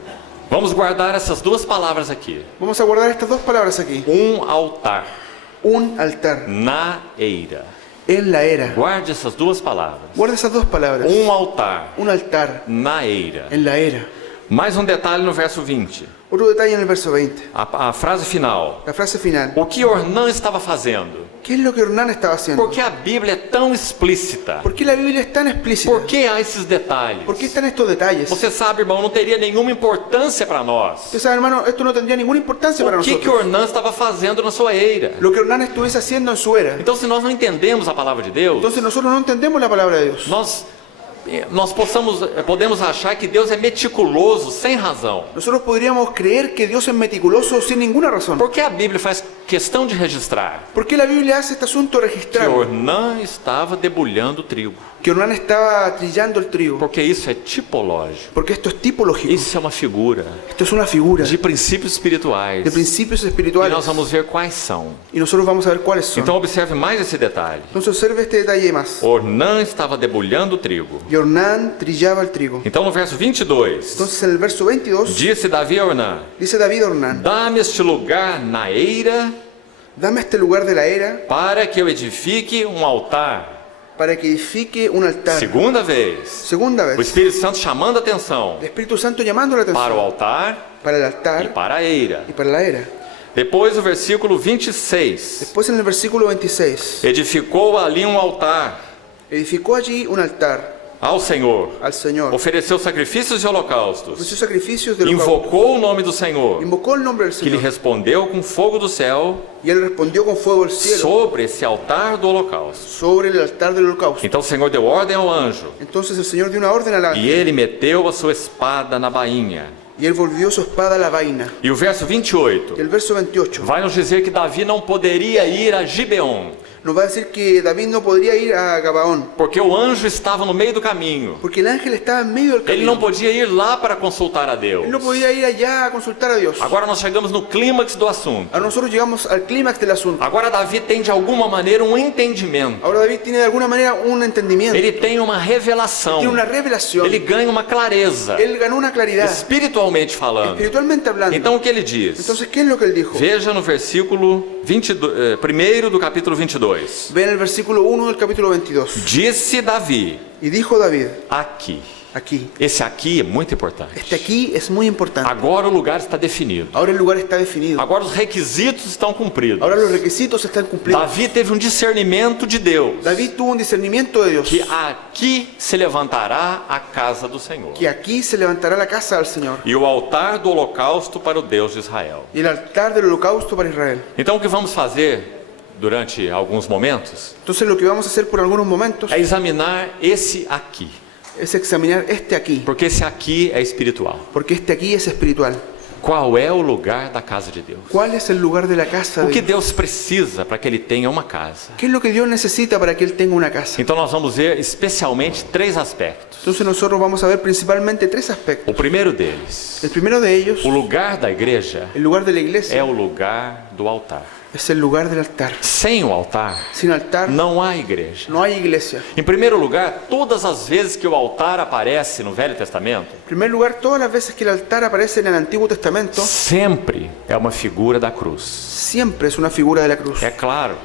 Vamos guardar essas duas palavras aqui. Vamos a guardar estas dos palabras aquí. Altar. Un altar. Na eira. En la era. Guarde essas duas palavras. Guarda esas dos palabras. Altar. Un altar. Na eira. En la era. Mais detalhe no verso 20. Otro detalle en el verso 20. A frase final. La frase final. O que Ornã estava fazendo? ¿Qué es lo que Ornán estaba haciendo? Por que a Bíblia é tão explícita? ¿Por qué la Biblia es tan explícita? Por que há esses detalhes? ¿Por qué están estos detalles? Você sabe, irmão, não teria nenhuma importância para nós. Usted sabe, hermano, esto no tendría ninguna importancia para O que nosotros. Ornã estava fazendo na sua eira? Lo que Ornán estuviese haciendo en su era. Então, se nós não entendemos a palavra de Deus, Entonces nosotros no entendemos la palabra de Dios. nós podemos achar que Deus é meticuloso sem razão. Nosotros podríamos creer que Dios es meticuloso sin ninguna razón. Por que a Bíblia faz questão de registrar ¿Por qué la Biblia hace este asunto que registrar? Ornã estava debulhando trigo? Que Ornán estaba trillando el trigo. Porque isso é tipológico. Porque esto es tipológico. Isso é uma figura Esto es una figura de princípios espirituais. de principios E espirituales. nós vamos ver quais são. Y nosotros vamos a ver cuáles son. Então observe mais esse detalhe. Entonces observe este detalle más. Ornã estava debulhando o trigo. Y Ornán trillaba el trigo. Então no verso 22, Entonces en el verso 22 disse Davi a Ornã: dice David a Ornán: dá-me este lugar na eira dame este lugar de la era para que eu edifique altar. para que edifique un altar. Segunda vez, Segunda o vez, Espírito Santo chamando a atenção el Espíritu Santo llamando la para o atención altar para el e altar para a eira. y para la era. Depois o versículo 26, Después en el versículo 26 edificou ali altar edificó allí un altar ao Senhor, al Señor, ofereceu sacrifícios e holocaustos, ofreció sacrificios de holocausto, invocou o nome do Senhor, invocó el nombre del que lhe Señor respondeu com fogo do céu y él respondió con fuego del cielo sobre esse altar do holocausto. sobre el altar del holocausto. Então o Senhor deu ordem ao anjo, Entonces el Señor dio una orden al e ángel ele meteu a sua espada na bainha. y él volvió su espada a la vaina. E o verso Y 28 el verso 28 vai nos dizer que Davi não poderia ir a Gibeon, nos va a decir que David no podría ir a Gabaón porque o anjo estava no meio do caminho. porque el ángel estaba en medio del Ele camino. não podia ir lá para consultar a Deus. Él no podía ir allá a consultar a Dios. Agora nós chegamos no clímax do assunto. Ahora nosotros llegamos al clímax del asunto. Agora Davi tem de alguma maneira um entendimento. Ahora David tiene de alguna manera un entendimiento. Ele tem uma revelação. Tiene una revelación. Ele ganha uma clareza, Él ganó una claridad, espiritualmente falando. espiritualmente hablando. Então o que ele diz? Entonces, ¿qué es lo que él dijo? Veja no versículo 1 do capítulo 22. Ve en el versículo 1 del capítulo 22. Disse Davi, Y dijo David, aqui. aquí. Esse aqui é muito importante. Este aquí es muy importante. Agora o lugar está definido. Ahora el lugar está definido. Agora os requisitos estão cumpridos. Ahora los requisitos están cumplidos. Davi teve um discernimento de Deus, David tuvo un discernimiento de Dios. que aqui se levantará a casa do Senhor Que aquí se levantará la casa del Señor. e o altar do holocausto para o Deus de Israel. Y el altar del holocausto para Israel. Então o que vamos fazer durante alguns momentos Entonces lo que vamos a hacer por algunos momentos é examinar esse aqui, es examinar este aquí. porque esse aqui é espiritual. Porque este aquí es espiritual. Qual é o lugar da casa de Deus? ¿Cuál es el lugar de la casa O de que Dios? Deus precisa para que ele tenha uma casa? ¿Qué es lo que Dios necesita para que Él tenga una casa? Então nós vamos ver especialmente três aspectos. Entonces nosotros vamos a ver principalmente tres aspectos. O primeiro deles, El primero de ellos, o lugar da igreja el lugar de la é iglesia, o lugar do altar. es el lugar del altar. Sem o altar, Sin altar não há igreja. no hay iglesia. Em primeiro lugar, todas as vezes que o altar aparece no Velho Testamento, En primer lugar, todas las veces que el altar aparece en el Antiguo Testamento, sempre é uma figura da cruz. siempre es una figura de la cruz. É claro,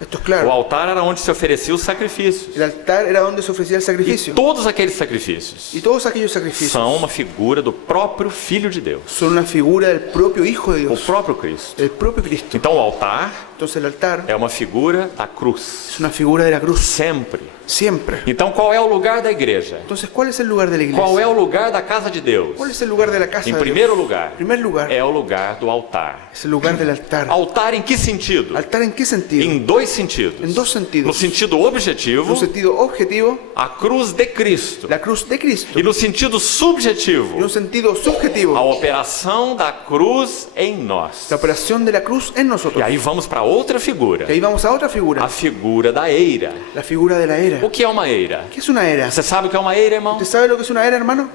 Esto es o claro. altar era onde se oferecia os sacrifícios. El altar era donde se ofrecía el E sacrificio. todos aqueles sacrifícios Y todos aquellos sacrificios são uma figura do próprio Filho de Deus, son una figura del propio Hijo de o Dios, próprio Cristo. el propio Cristo. Então o altar Entonces el altar é uma figura da cruz, es una figura de la cruz, sempre. siempre. Então qual é o lugar da igreja? Entonces, ¿cuál es el lugar de la Qual iglesia? é o lugar da casa de Deus? ¿Cuál es el lugar de la casa Em de primeiro Dios? lugar, En primer lugar, é o lugar do altar. es el lugar del altar. Altar em que sentido? ¿Altar en qué sentido? Em dois sentidos. En dos No sentidos. sentido objetivo, En un sentido objetivo, a cruz de Cristo. la cruz de Cristo. E no sentido En subjetivo, un sentido a subjetivo, operação da cruz em nós. la operación de la cruz en E nosotros. aí vamos para outra figura, Y ahí vamos a otra a figura, figura da eira. la figura de la era. O que é uma eira? ¿Qué es una era? Você sabe o que é uma eira, irmão? ¿Usted sabe lo que es una era, hermano?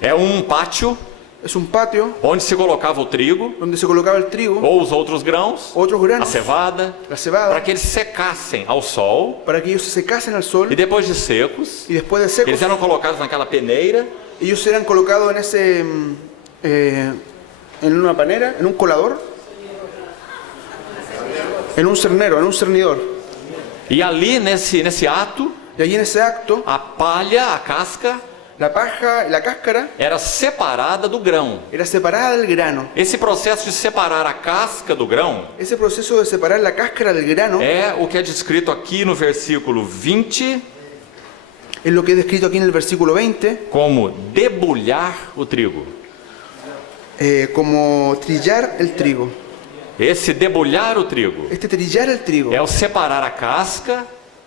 É um pátio Es un patio onde se colocava o trigo donde se colocaba el trigo, ou os outros grãos, otros a granos, cevada, la para cebada, que eles secassem ao sol para que ellos se secasen al sol e depois de secos, y después de eles secos, eram colocados naquela peneira ellos eran colocados en ese en una panera, en un colador, en un cernero, en un cernidor. E ali, nesse ato, Y allí en ese acto, a palha, a casca, la paja y la cáscara era separada do grão. era separada del grano. Esse processo de separar a casca do grão Ese proceso de separar la cáscara del grano é o que é descrito aqui no versículo 20 es lo que es descrito aquí en el versículo 20, como debulhar o trigo. como trillar el trigo. Esse debulhar o trigo Este trillar el trigo é o separar a casca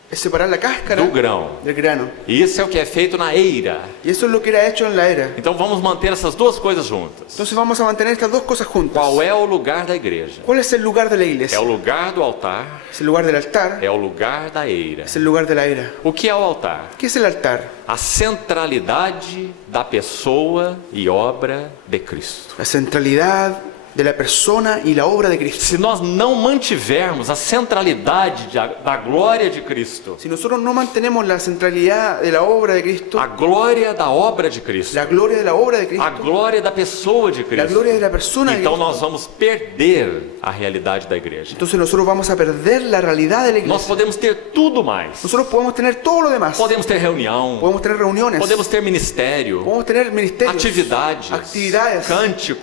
es separar la cáscara do grão. del grano. E isso é o que é feito na eira. Y eso es lo que era hecho en la era. Então vamos manter essas duas coisas juntas. Entonces vamos a mantener estas dos cosas juntas. Qual é o lugar da igreja? ¿Cuál es el lugar de la É iglesia? o lugar do altar, Es el lugar del altar, é o lugar da eira. es el lugar de la era. O que é o altar? ¿Qué es el altar? A centralidade da pessoa e obra de Cristo. La centralidad de la persona y la obra de Cristo. Se nós não mantivermos a centralidade da glória de Cristo, Si nosotros no mantenemos la centralidad de la obra de Cristo, a glória da obra de Cristo, la gloria de la obra de Cristo, a glória da pessoa de la Cristo, gloria de la persona de então Cristo, nós vamos perder a realidade da igreja. entonces nosotros vamos a perder la realidad de la Nós iglesia. podemos ter tudo mais. Nosotros podemos tener todo lo demás. Podemos ter reunião, Podemos tener reuniones, podemos ter ministério, podemos tener ministerios, atividades, actividades,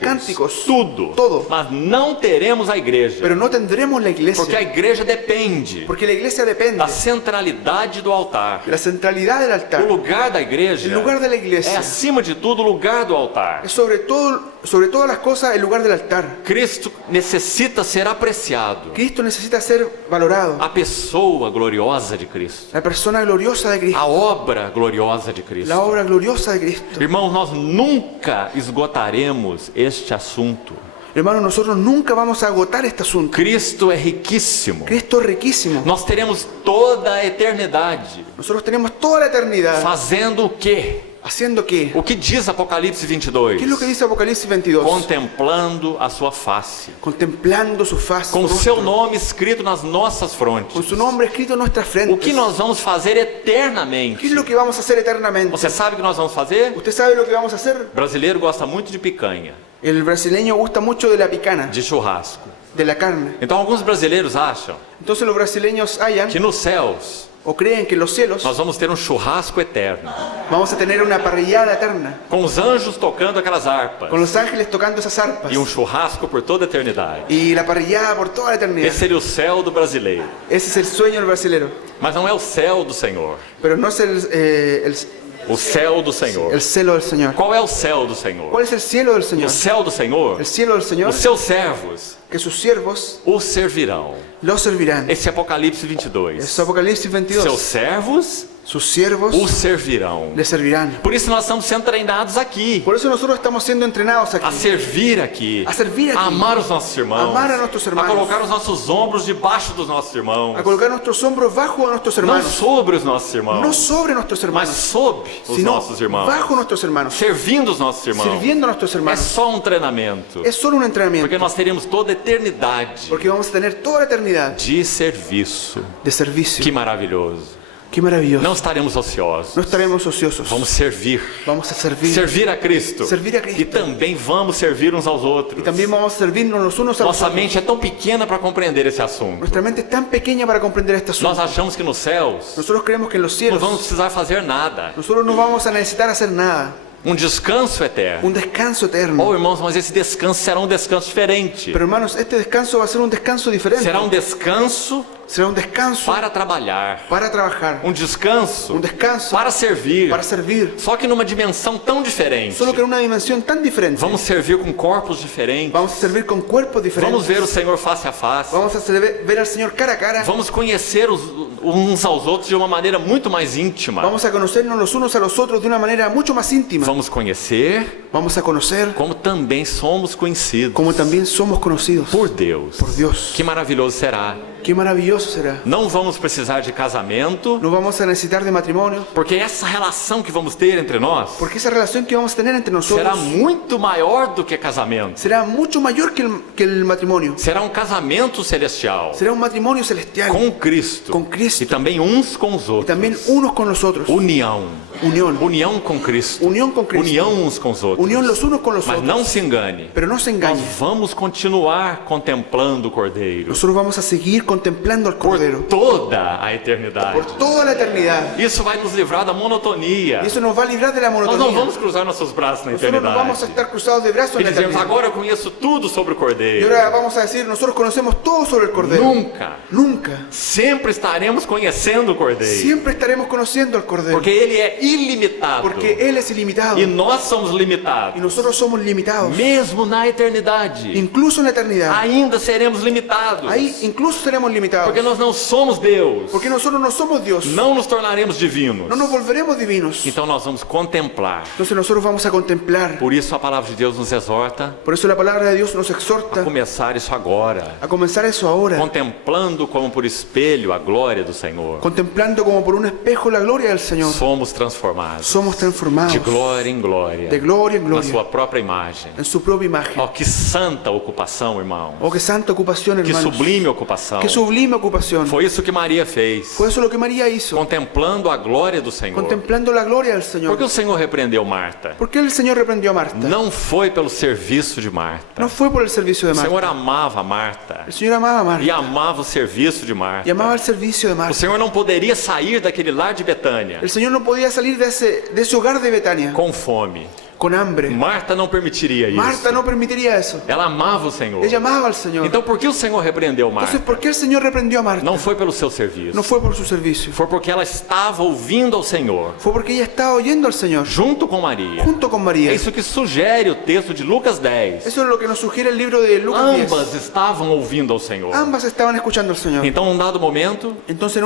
cânticos, todo. Mas não teremos a igreja, pero no tendremos la iglesia. porque a igreja depende Porque la iglesia depende da centralidade do altar. de la centralidad del altar. O lugar da igreja El lugar de la é, iglesia acima de tudo, o lugar do altar. es sobre todas las cosas el lugar del altar. Cristo necessita ser apreciado. Cristo necesita ser valorado. A pessoa gloriosa de Cristo. La persona gloriosa de Cristo. A obra gloriosa de Cristo. La obra gloriosa de Cristo. Irmãos, nós nunca esgotaremos este assunto. Hermanos, nosotros nunca vamos a agotar este asunto. Cristo é riquíssimo. Cristo es riquísimo. Nós teremos toda a eternidade Nosotros tenemos toda la eternidad. fazendo o quê? ¿Haciendo qué? O que diz Apocalipse 22? ¿Qué es lo que dice Apocalipsis 22? Contemplando a sua face, Contemplando su faz, com o su seu rostro, nome escrito nas nossas con frontes. su nombre escrito en nuestras frentes. O que nós vamos fazer eternamente? ¿Qué es lo que vamos a hacer eternamente? Você sabe o que nós vamos fazer? ¿Usted sabe lo que vamos a hacer? O brasileiro gosta muito de picanha, El brasileño gusta mucho de la picana, de churrasco. de la carne. Então alguns brasileiros acham Entonces los brasileños hallan que nos céus o creen que en los cielos nós vamos ter um churrasco eterno, vamos a tener una parrillada eterna, com os anjos tocando aquelas harpas con los ángeles tocando esas arpas e um churrasco por toda a eternidade. y la parrillada por toda la eternidad. Esse seria o céu do brasileiro. Ese es el sueño del brasilero. Mas não é o céu do Senhor. Pero no es O céu do Senhor. el cielo del Señor. Qual é o céu do Senhor? ¿Cuál es el cielo del Señor? O céu do Senhor, El cielo del Señor, os seus servos que sus siervos o servirão. los servirán. Esse é Apocalipse 22. Es Apocalipsis Seus 22. servos Sus siervos o servirão. le servirán. Por isso nós estamos sendo treinados aqui, Por eso nosotros estamos siendo entrenados a aquí, servir aqui, a servir aquí, a amar os nossos irmãos, amar a nossos a irmãos, colocar os nossos ombros debaixo dos nossos irmãos, a colocar nuestros hombros bajo a nuestros não hermanos, sobre os nossos irmãos, no sobre nuestros mas hermanos, sob os sino nossos irmãos, bajo nuestros hermanos, servindo os nossos irmãos. sirviendo a nuestros É hermanos. só um treinamento, Es solo un entrenamiento, porque nós teremos toda a eternidade porque vamos a tener toda la eternidad de serviço. de servicio. Que maravilhoso! Qué maravilloso. Não estaremos ociosos. No estaremos ociosos. Vamos servir. Vamos a servir. Servir a Cristo. Servir a Cristo. E também vamos servir uns aos outros. Y también vamos a servirnos los unos a los Nossa otros. mente é tão pequena para compreender esse assunto. Nuestra mente es tan pequeña para comprender este asunto. Nós achamos que nos céus Nosotros creemos que en los não cielos vamos precisar fazer nada. nosotros no vamos a necesitar hacer nada. Um descanso eterno. Un descanso eterno. Oh, irmãos, mas esse descanso será um descanso diferente. Pero hermanos, este descanso va a ser un descanso diferente. Será um descanso Será un descanso para trabalhar. para trabajar. Um descanso Un descanso para servir. para servir. Só que numa dimensão tão diferente. Solo que en una dimensión tan diferente. Vamos servir com corpos diferentes. Vamos a servir con cuerpos diferentes. Vamos ver o Senhor face a face. Vamos a ver al Señor cara a cara. Vamos conhecer uns aos outros de uma maneira muito mais íntima. Vamos a conocernos los unos a los otros de una manera mucho más íntima. Vamos conhecer Vamos a conocer como também somos conhecidos como también somos conocidos por Deus. por Dios. Que maravilhoso será. Qué maravilloso será. Não vamos precisar de casamento, No vamos a necesitar de matrimonio, porque essa relação que vamos ter entre nós porque esa relación que vamos a tener entre será nosotros muito maior do que casamento. será mucho mayor que el matrimonio. Será um casamento celestial Será un matrimonio celestial com Cristo con Cristo e também uns com os y outros. también unos con los otros. União. Unión. União com Cristo. União com Cristo. União uns com os outros. Unión los unos con los Mas otros. não não se engane. Pero no se Nós engañe. vamos continuar contemplando o Cordeiro Nosotros vamos a seguir contemplando al por Cordero toda a eternidade. por toda la eternidad. Isso vai nos livrar da monotonia. Y eso nos va a librar de la Nós não monotonía. vamos cruzar nossos braços na Nosotros no vamos a eternidade estar cruzados de brazos e en la dizemos, eternidad. agora eu conheço tudo sobre o Y Cordeiro. ahora vamos a decir, nosotros conocemos todo sobre el Cordero. Nunca. Nunca. Sempre estaremos conhecendo o Cordeiro. Siempre estaremos conociendo al Cordero. Porque Ele é ilimitado. Porque Él es ilimitado. E nós somos Y limitados. nosotros somos limitados. Mesmo na eternidade, Incluso en la eternidad. ainda seremos limitados. Ahí incluso seremos limitados. Porque nós não somos Deus. Porque nosotros no somos Dios. Não nos tornaremos divinos. No nos volveremos divinos. Então nós vamos contemplar. Entonces nosotros vamos a contemplar. Por isso a palavra de Deus nos exorta Por eso la palabra de Dios nos a exhorta começar isso agora. a comenzar eso ahora. Contemplando como por espelho a glória do Senhor. Contemplando como por un espejo la gloria del Señor. Somos transformados Somos transformados de glória em glória de gloria en na gloria sua própria imagem. en su propia imagen. Ó, que santa ocupação, irmão. Oh, qué santa ocupación, Que hermanos. sublime ocupação. Qué sublime ocupación. Foi isso que Maria fez. Fue eso lo que María hizo. Contemplando a glória do Senhor. Contemplando la gloria del Por Señor. que o Senhor repreendeu Marta? ¿Por qué el Señor reprendió a Marta? Não foi pelo serviço de Marta. No fue por el servicio de O Marta. Senhor amava Marta El Señor amaba a e Marta. amava o serviço de Marta. Y amaba el servicio de O Marta. Senhor não poderia sair daquele lar de Betânia El Señor no podía salir de ese hogar de Betania com fome. con hambre. Marta não permitiria isso. Marta no permitiría eso. Ela amava o Senhor. Ella amaba al Señor. Então por que o Senhor repreendeu Entonces, Marta? ¿por qué el Señor reprendió a Marta? Não foi pelo seu serviço. No fue por su servicio. Foi porque ela estava ouvindo ao Senhor Fue porque ella estaba oyendo al Señor junto com Maria. junto con É María. isso que sugere o texto de Lucas 10. Eso es lo que nos sugiere el libro de Lucas 10. Ambas estavam ouvindo ao Senhor. Ambas estaban escuchando al Señor. Então, num dado momento, Entonces, en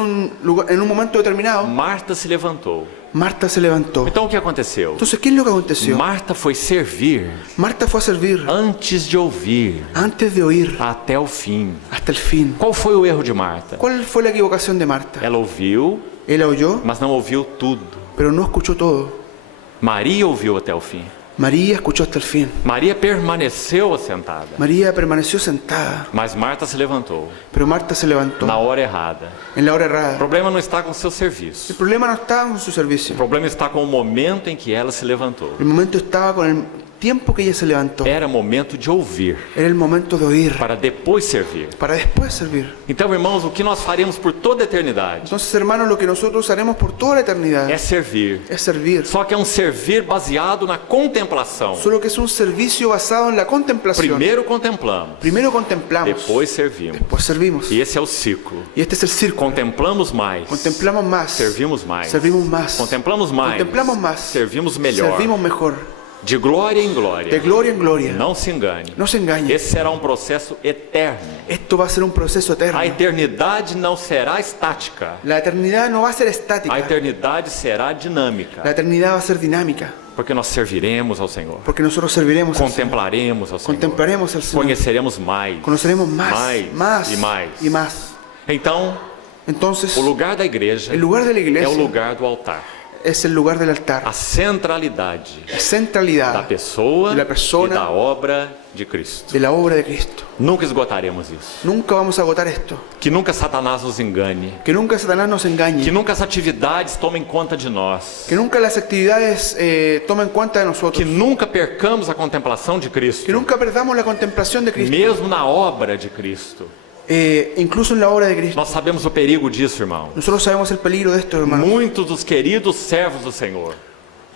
un momento determinado, Marta se levantou. Marta se levantó. Então, o que aconteceu? Entonces, ¿qué es lo que aconteció? Marta foi servir Marta fue a servir antes de ouvir antes de oír até o fim. hasta el fin. Qual foi o erro de Marta? ¿Cuál fue la equivocación de Marta? Ela ouviu, Ella oyó, mas não ouviu tudo. pero no escuchó todo. Maria ouviu até o fim. María escuchó hasta el fin. Maria permaneceu assentada. María permaneció sentada, Mas Marta se levantou pero Marta se levantó na hora errada. en la hora O errada. problema não está com o seu serviço. El problema no estaba en su O servicio. problema está com o momento em que ela se levantou. El momento estaba con el tiempo que ella se levantó. Era momento de ouvir, Era el momento de oír para depois servir. para después servir. Então, irmãos, o que nós faremos por toda a eternidade Entonces, hermanos, lo que nosotros haremos por toda la eternidad é servir. es servir. Só que é um servir baseado na contemplação. Solo que es un servicio basado en la contemplación. Primeiro contemplamos, Primero contemplamos, depois servimos. después servimos. E esse é o ciclo. Y este es el círculo. Contemplamos mais, Contemplamos más, servimos mais. servimos más, Contemplamos mais, contemplamos más, servimos melhor. servimos mejor, De glória em de glória. gloria en gloria. Não se engane. No se engañe, Esse será um processo eterno. esto va a ser un proceso eterno. A eternidade não será estática. La eternidad no va a ser A estática, eternidade será dinâmica. la eternidad va a ser dinámica, Porque nós serviremos ao Senhor. porque nosotros serviremos al Señor, Contemplaremos ao Senhor. contemplaremos al Señor, Conheceremos mais. conoceremos más, más e mais. y más. Então, Entonces, o lugar da igreja el lugar de la é o iglesia lugar do altar. es el lugar del altar, A centralidade la da centralidad pessoa de la e persona, da obra de Cristo. de la obra de Cristo. Nunca esgotaremos isso. Nunca vamos a agotar esto, Que nunca Satanás nos engane. que nunca Satanás nos Que engañe, nunca as atividades tomem conta de nós. que nunca las actividades tomen cuenta de nosotros, Que nunca percamos a contemplação de Cristo. que nunca perdamos la contemplación de Cristo, Mesmo na obra de Cristo. incluso en la obra de Cristo. Nós sabemos o perigo disso, irmão. Nosotros sabemos el peligro de esto, hermano. Muitos dos queridos servos do Senhor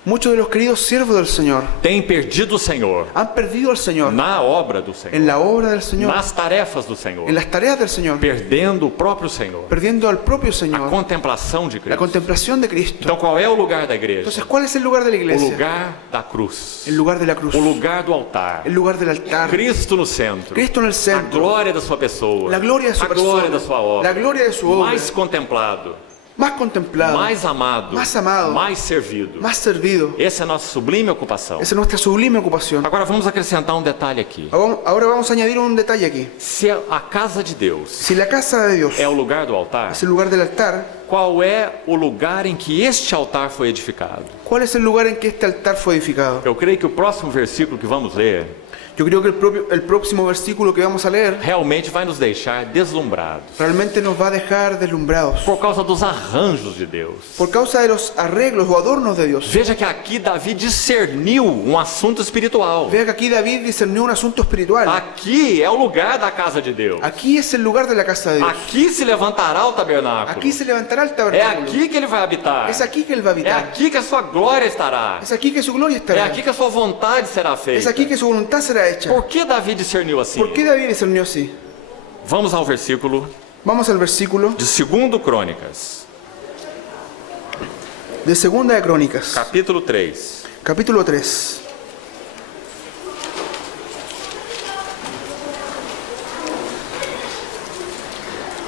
Muchos de los queridos siervos del Señor têm perdido o Senhor han perdido al Señor na obra do Senhor, en la obra del Señor, nas tarefas do Senhor, en las tareas del Señor, perdendo o próprio Senhor, perdiendo al propio a Señor, contemplação de la Cristo. contemplación de Cristo. Então, qual é o lugar da igreja? Entonces, ¿cuál es el lugar de la O iglesia? lugar da cruz, El lugar de la cruz, o lugar do altar, el lugar del altar, Cristo no centro, Cristo en el a centro, glória da sua pessoa, la gloria de su a glória persona, da sua obra, la gloria de su obra, mais contemplado, más contemplado, mais amado, mais amado, mais servido. más servido. Essa é a nossa sublime ocupação. Esa es nuestra sublime ocupación. Agora vamos acrescentar um detalhe aqui. Ahora vamos a añadir un detalle aquí. Se a casa de Deus Si la casa de Dios é o lugar do altar, es el lugar del altar, qual é o lugar em que este altar foi edificado? ¿cuál es el lugar en que este altar fue edificado? Eu creio que o próximo versículo que vamos ler Yo creo que el próximo versículo que vamos a leer realmente vai nos deixar deslumbrados realmente nos va a dejar deslumbrados por causa dos arranjos de Deus. por causa de los arreglos o adornos de Dios. Veja que aqui Davi discerniu um assunto espiritual. Vea que aquí David discernió un asunto espiritual. Aqui é o lugar da casa de Deus. Aquí es el lugar de la casa de Dios. Aqui se levantará o tabernáculo. Aquí se levantará el É tabernáculo. aqui que ele vai habitar. Es aquí que Él va a É habitar. aqui que a sua glória estará. Es aquí que su gloria É estará. aqui que a sua vontade será Es feita. aquí que su voluntad será hecha. Por que Davi discerniu assim? ¿Por qué David discernió así? Vamos ao versículo Vamos al versículo de 2 Crônicas, de Segunda de Crónicas, capítulo 3. capítulo 3.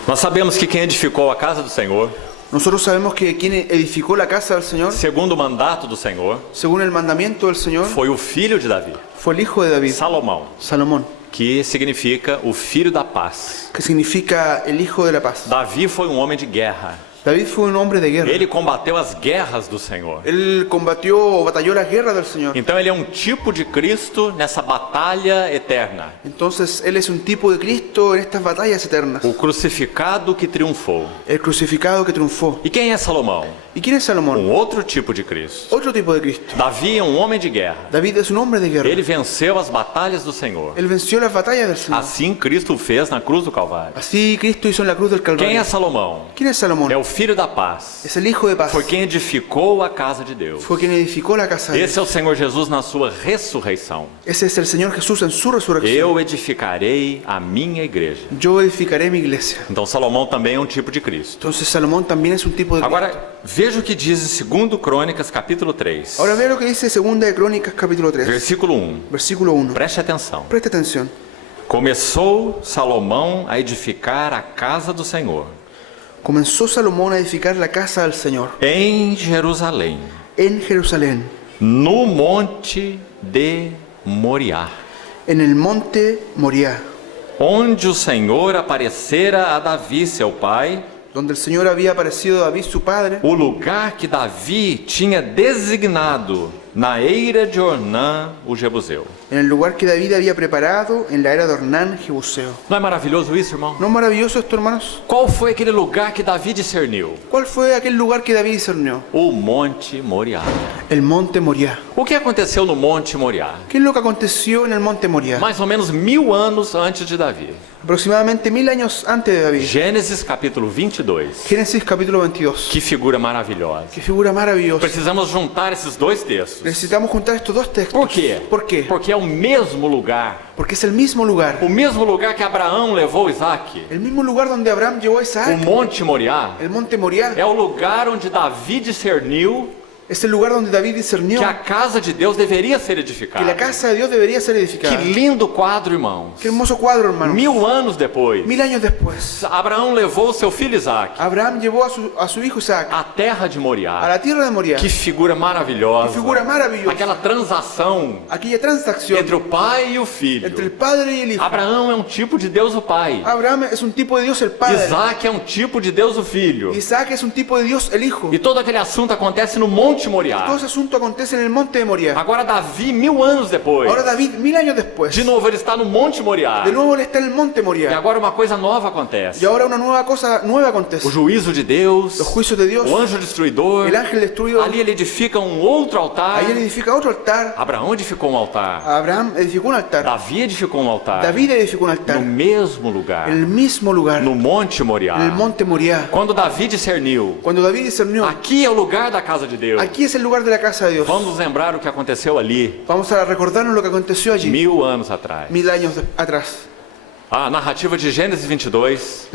Nós sabemos que quem edificou a casa do Senhor, Nosotros sabemos que quien edificó la casa del Señor, segundo o mandato do Senhor, según el mandamiento del Señor, foi o filho de Davi, fue el hijo de David, Salomão, Salomón, que significa o filho da paz. que significa el hijo de la paz. Davi foi um homem de guerra. David fue un hombre de guerra. Ele combateu as guerras do Senhor. Él combatió o batalló las guerras del Señor. Então ele é um tipo de Cristo nessa batalha eterna. Entonces Él es un tipo de Cristo en estas batallas eternas. O crucificado que triunfou. El crucificado que triunfó. E quem é Salomão? ¿Y quién es Salomón? Um outro tipo de Cristo. Otro tipo de Cristo. Davi é um homem de guerra. David es un hombre de guerra. Ele venceu as batalhas do Senhor. Él venció las batallas del Señor. Assim Cristo o fez na cruz do Calvário. Así Cristo hizo en la cruz del Quem Calvario. é Salomão? ¿Quién es Salomón? É o filho da paz. Es el hijo de paz. Foi quem edificou a casa de Deus. Fue quien edificó la casa de Dios. Esse é o Senhor Jesus na sua ressurreição. Ese es el Señor Jesús en su resurrección. Eu edificarei a minha igreja. Yo edificaré mi iglesia. Então Salomão também é um tipo de Cristo. Entonces Salomón también es un tipo de Cristo. Agora, veja o que diz em 2 Crônicas, capítulo 3, Ahora vea lo que dice Segunda de Crónicas capítulo 3, versículo 1. versículo 1. Preste atenção. Preste atención. Começou Salomão a edificar a casa do Senhor Comenzó Salomón a edificar la casa del Señor em Jerusalém, en Jerusalén, no monte de Moriá, en el monte Moriah, onde o Senhor aparecera a Davi, seu pai, donde el Señor había aparecido a David su padre, o lugar que Davi tinha designado na eira de Ornã, o Jebuseu. en el lugar que David había preparado en la era de Ornán, Jebuseo. Não é maravilhoso isso, irmão? ¿No es maravilloso esto, hermanos? Qual foi aquele lugar que Davi discerniu? ¿Cuál fue aquel lugar que David discernió? O Monte Moriá. El monte Moriah. O que aconteceu no Monte Moriá? ¿Qué es lo que aconteció en el monte Moriah? Mais ou menos 1000 anos antes de Davi. Aproximadamente 1000 años antes de David. Gênesis capítulo 22. Génesis capítulo 22. Que figura maravilhosa. Qué figura maravillosa. Precisamos juntar esses dois textos. Necesitamos juntar estos dos textos. Por quê? ¿Por qué? Porque é o mesmo lugar. Porque es el mismo lugar. O mesmo lugar que Abraão levou Isaac. El mismo lugar donde Abraham llevó a O Isaac. Monte Moriá. El monte Moriah. É o lugar onde Davi discerniu Es el lugar donde David discernió que a casa de Deus deveria ser que la edificada. casa de Dios debería ser Que edificada. lindo quadro, irmãos. Qué hermoso cuadro, hermano. 1000 anos depois, 1000 años después, Abraão levou seu filho Isaac Abraham llevó a su hijo Isaac à terra de a Moriá. la tierra de Moriah. Que figura maravilhosa. Qué figura maravillosa. Aquela transação Aquella transacción entre o pai e o filho. entre el padre y el hijo. Abraão é um tipo de Deus o pai. Abraham es un tipo de Dios el padre. Isaac é um tipo de Deus o filho. Isaac es un tipo de Dios el hijo. E todo aquele assunto acontece no Monte Moriá. Todo ese asunto acontece en el monte de Moriah. Agora Davi, 1000 anos depois, Ahora David, 1000 años después, de novo ele está no Monte Moriá. de nuevo él está en el monte E Moriah. agora uma coisa nova acontece. Y ahora una nueva cosa nueva acontece. O juízo de Deus, Los juicios de Dios, o anjo destruidor, el ángel destruido, ali ele edifica um outro altar. ahí él edifica otro altar. Abraão edificou um altar. Abraham edificó un altar. Davi edificou um altar. David edificó un No altar. mesmo lugar, En el mismo lugar, no Monte Moriá. en el monte Moriah. Quando Davi discerniu, Cuando David discernió, aqui é o lugar da casa de Deus. aquí es el lugar de la casa de Dios. Vamos lembrar o que aconteceu ali, Vamos a recordarnos lo que aconteció allí, 1000 anos atrás. 1000 años atrás. A narrativa de Gênesis 22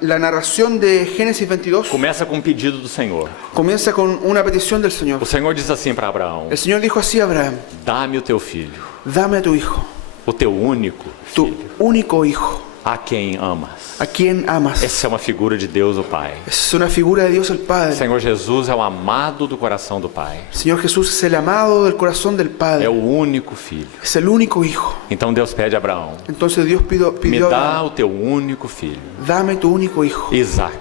La narración de Génesis 22 começa com um pedido do Senhor. comienza con una petición del Señor. O Senhor diz assim para Abraão: El Señor dijo así a Abraham: dá-me o teu filho, dame a tu hijo, o teu único tu filho, único hijo, a quem amas. a quien amas. Essa é uma figura de Deus o Pai. Es una figura de Dios el O Padre. Senhor Jesus é o amado do coração do Pai. El Señor Jesús es el amado del corazón del É Padre. o único filho. Es el único hijo. Então Deus pede a Abraão: Entonces Dios me pidió a dá Abraham: o teu único filho, dame tu único hijo, Isaac.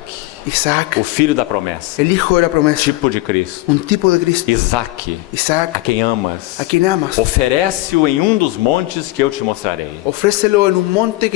Isaac, o filho da promessa, el hijo de la promesa, tipo de Cristo. un tipo de Cristo. Isaac, a Isaac, quem amas, a quien amas, oferece-o em um dos montes que eu te mostrarei, ofrécelo en un monte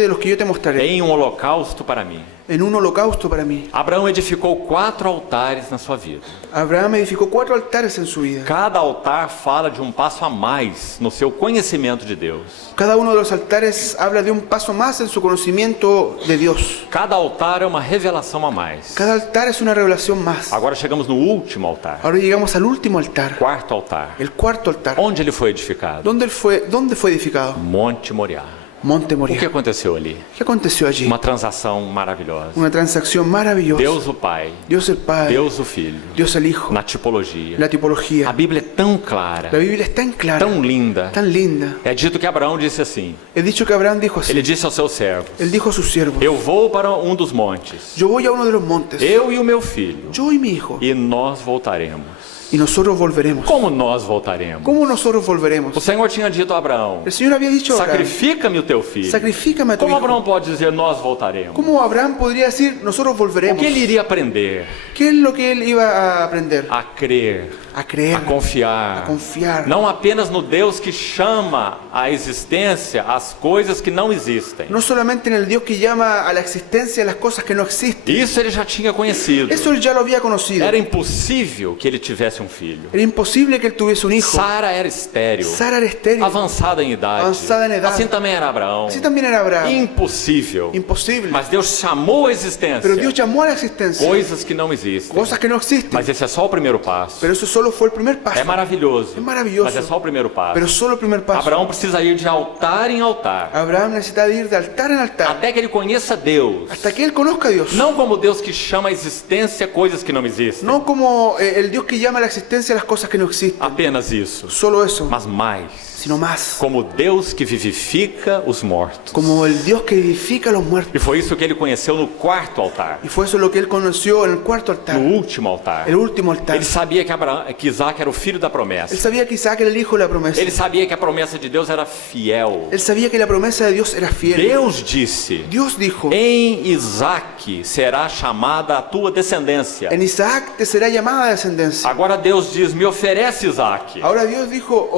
de los que yo te mostraré, em um holocausto para mim. en un holocausto para mí. Abraão edificou 4 altares na sua vida. Abraham edificó 4 altares en su vida. Cada altar fala de um passo a mais no seu conhecimento de Deus. Cada uno de los altares habla de un paso más en su conocimiento de Dios. Cada altar é uma revelação a mais. Cada altar es una revelación más. Agora chegamos no último altar, Ahora llegamos al último altar, quarto altar. el cuarto altar. Onde ele foi edificado? ¿Dónde fue edificado? Monte Moriá. Monte O que Moriah. aconteceu ali? ¿Qué aconteció allí? Uma transação maravilhosa. Una transacción maravillosa. Deus o Pai, Dios el Padre, Deus o Filho, Dios el Hijo, na tipologia. la A tipología. Bíblia é tão clara, La Biblia es tan clara, tão linda. tan linda. É dito que Abraão disse assim, He dicho que Abraham dijo así. ele disse aos seus servos, Él dijo a sus siervos, eu vou para um dos montes, yo voy a uno de los montes, eu e o meu filho, yo y mi hijo, e nós voltaremos. y nosotros volveremos. Como nós voltaremos? ¿Cómo nosotros O volveremos? Senhor tinha dito a Abraão, El Señor había dicho a Abraham, sacrifica-me o teu filho. sacrifícame a tu Como hijo. Abraão pode dizer, nós voltaremos? ¿Cómo Abraham podría decir, nosotros O volveremos? que ele iria aprender? ¿Qué es lo que él iba a aprender? A crer, A creer, a confiar. a confiar. Não apenas no Deus que chama à existência as coisas que não existem. No solamente en el Dios que llama a la existencia las cosas que no existen. Isso ele já tinha conhecido. Eso él ya lo había conocido. Era impossível que ele tivesse um filho. Era imposible que él tuviese un hijo. Sara era estéril, Sara era estéril. avançada em idade. Avançada em idade. Assim também era Abraão. Así también era Abraham. Impossível. Imposible. Mas Deus chamou à existência Pero Dios llamó a la existencia coisas que não existem. cosas que no existen. Mas esse é só o primeiro passo. Pero eso solo fue el primer paso. É maravilhoso. É maravilhoso. Mas é só o primeiro passo. Pero solo el primer paso. Abraão precisa ir de altar em altar, Abraham necesita ir de altar en altar até que ele conheça Deus. hasta que él conozca a Dios. Não como Deus que chama à existência coisas que não existem. No como el Dios que llama a la existencia las cosas que no existen. Apenas isso. Solo eso, Mas mais. sino más. Como Deus que vivifica os mortos. Como el Dios que vivifica a los muertos. E foi isso que ele conheceu no quarto altar. Y fue eso lo que él conoció en el cuarto altar. No último altar. El último altar. Ele sabia que Isaac era o filho da promessa. Él sabía que Isaac era el hijo de la promesa. Ele sabia que a promessa de Deus era fiel. Él sabía que la promesa de Dios era fiel. Deus disse: Dios dijo, em Isaac será chamada a tua descendência. en Isaac te será llamada descendencia. Agora Deus diz: me oferece Isaac. Ahora Dios dijo,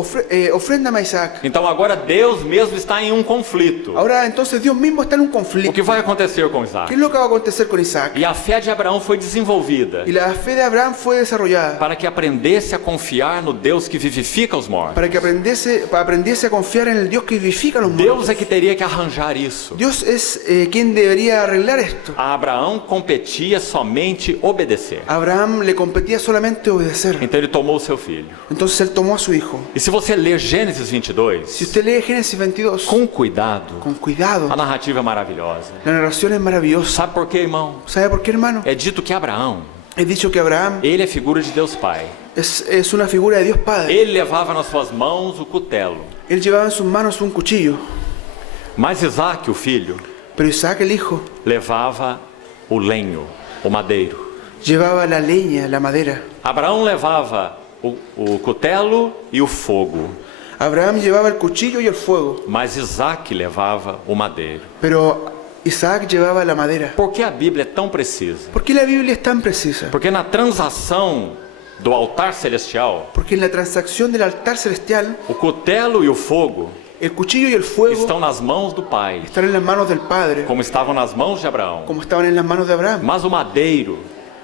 ofréndame a Isaac. Então agora Deus mesmo está em um conflito. Ahora entonces Dios mismo está en un O conflicto. que vai acontecer com ¿Qué Isaac? es lo que va a acontecer con Isaac? E a fé de Abraão foi desenvolvida Y la fe de Abraham fue desarrollada para que aprendesse a confiar no Deus que vivifica os mortos. para que aprendiese a confiar en el Dios que vivifica a los muertos. Deus é que teria que arranjar isso. Dios es quien debería arreglar esto. A Abraão competia somente obedecer. A Abraham le competía solamente obedecer. Então ele tomou o seu filho. Entonces él tomó a su hijo. E se você ler Gênesis 22, Si usted lee Génesis 22, com cuidado, con cuidado, a narrativa é maravilhosa. la narración es maravillosa. Sabe por quê, irmão? ¿Sabe por qué, hermano? É dito que Abraão, He dicho que Abraham ele é figura de Deus Pai. es una figura de Dios Padre. Ele levava nas suas mãos o cutelo. Él llevaba en sus manos un cuchillo, Mas Isaac, o filho, pero Isaac, el hijo, levava o lenho, o madeiro. llevaba la leña, la madera. Abraão levava o cutelo e o fogo. Abraham llevaba el cuchillo y el fuego, Mas Isaac levava o madeiro. pero Isaac llevaba la madera. Por que a Bíblia é tão precisa? ¿Por qué la Biblia es tan precisa? Porque na transação do altar celestial, Porque en la transacción del altar celestial, o cutelo e o fogo el cuchillo y el fuego estão nas mãos do Pai, están en las manos del Padre, como estavam nas mãos de Abraão. como estaban en las manos de Abraham. Mas o madeiro,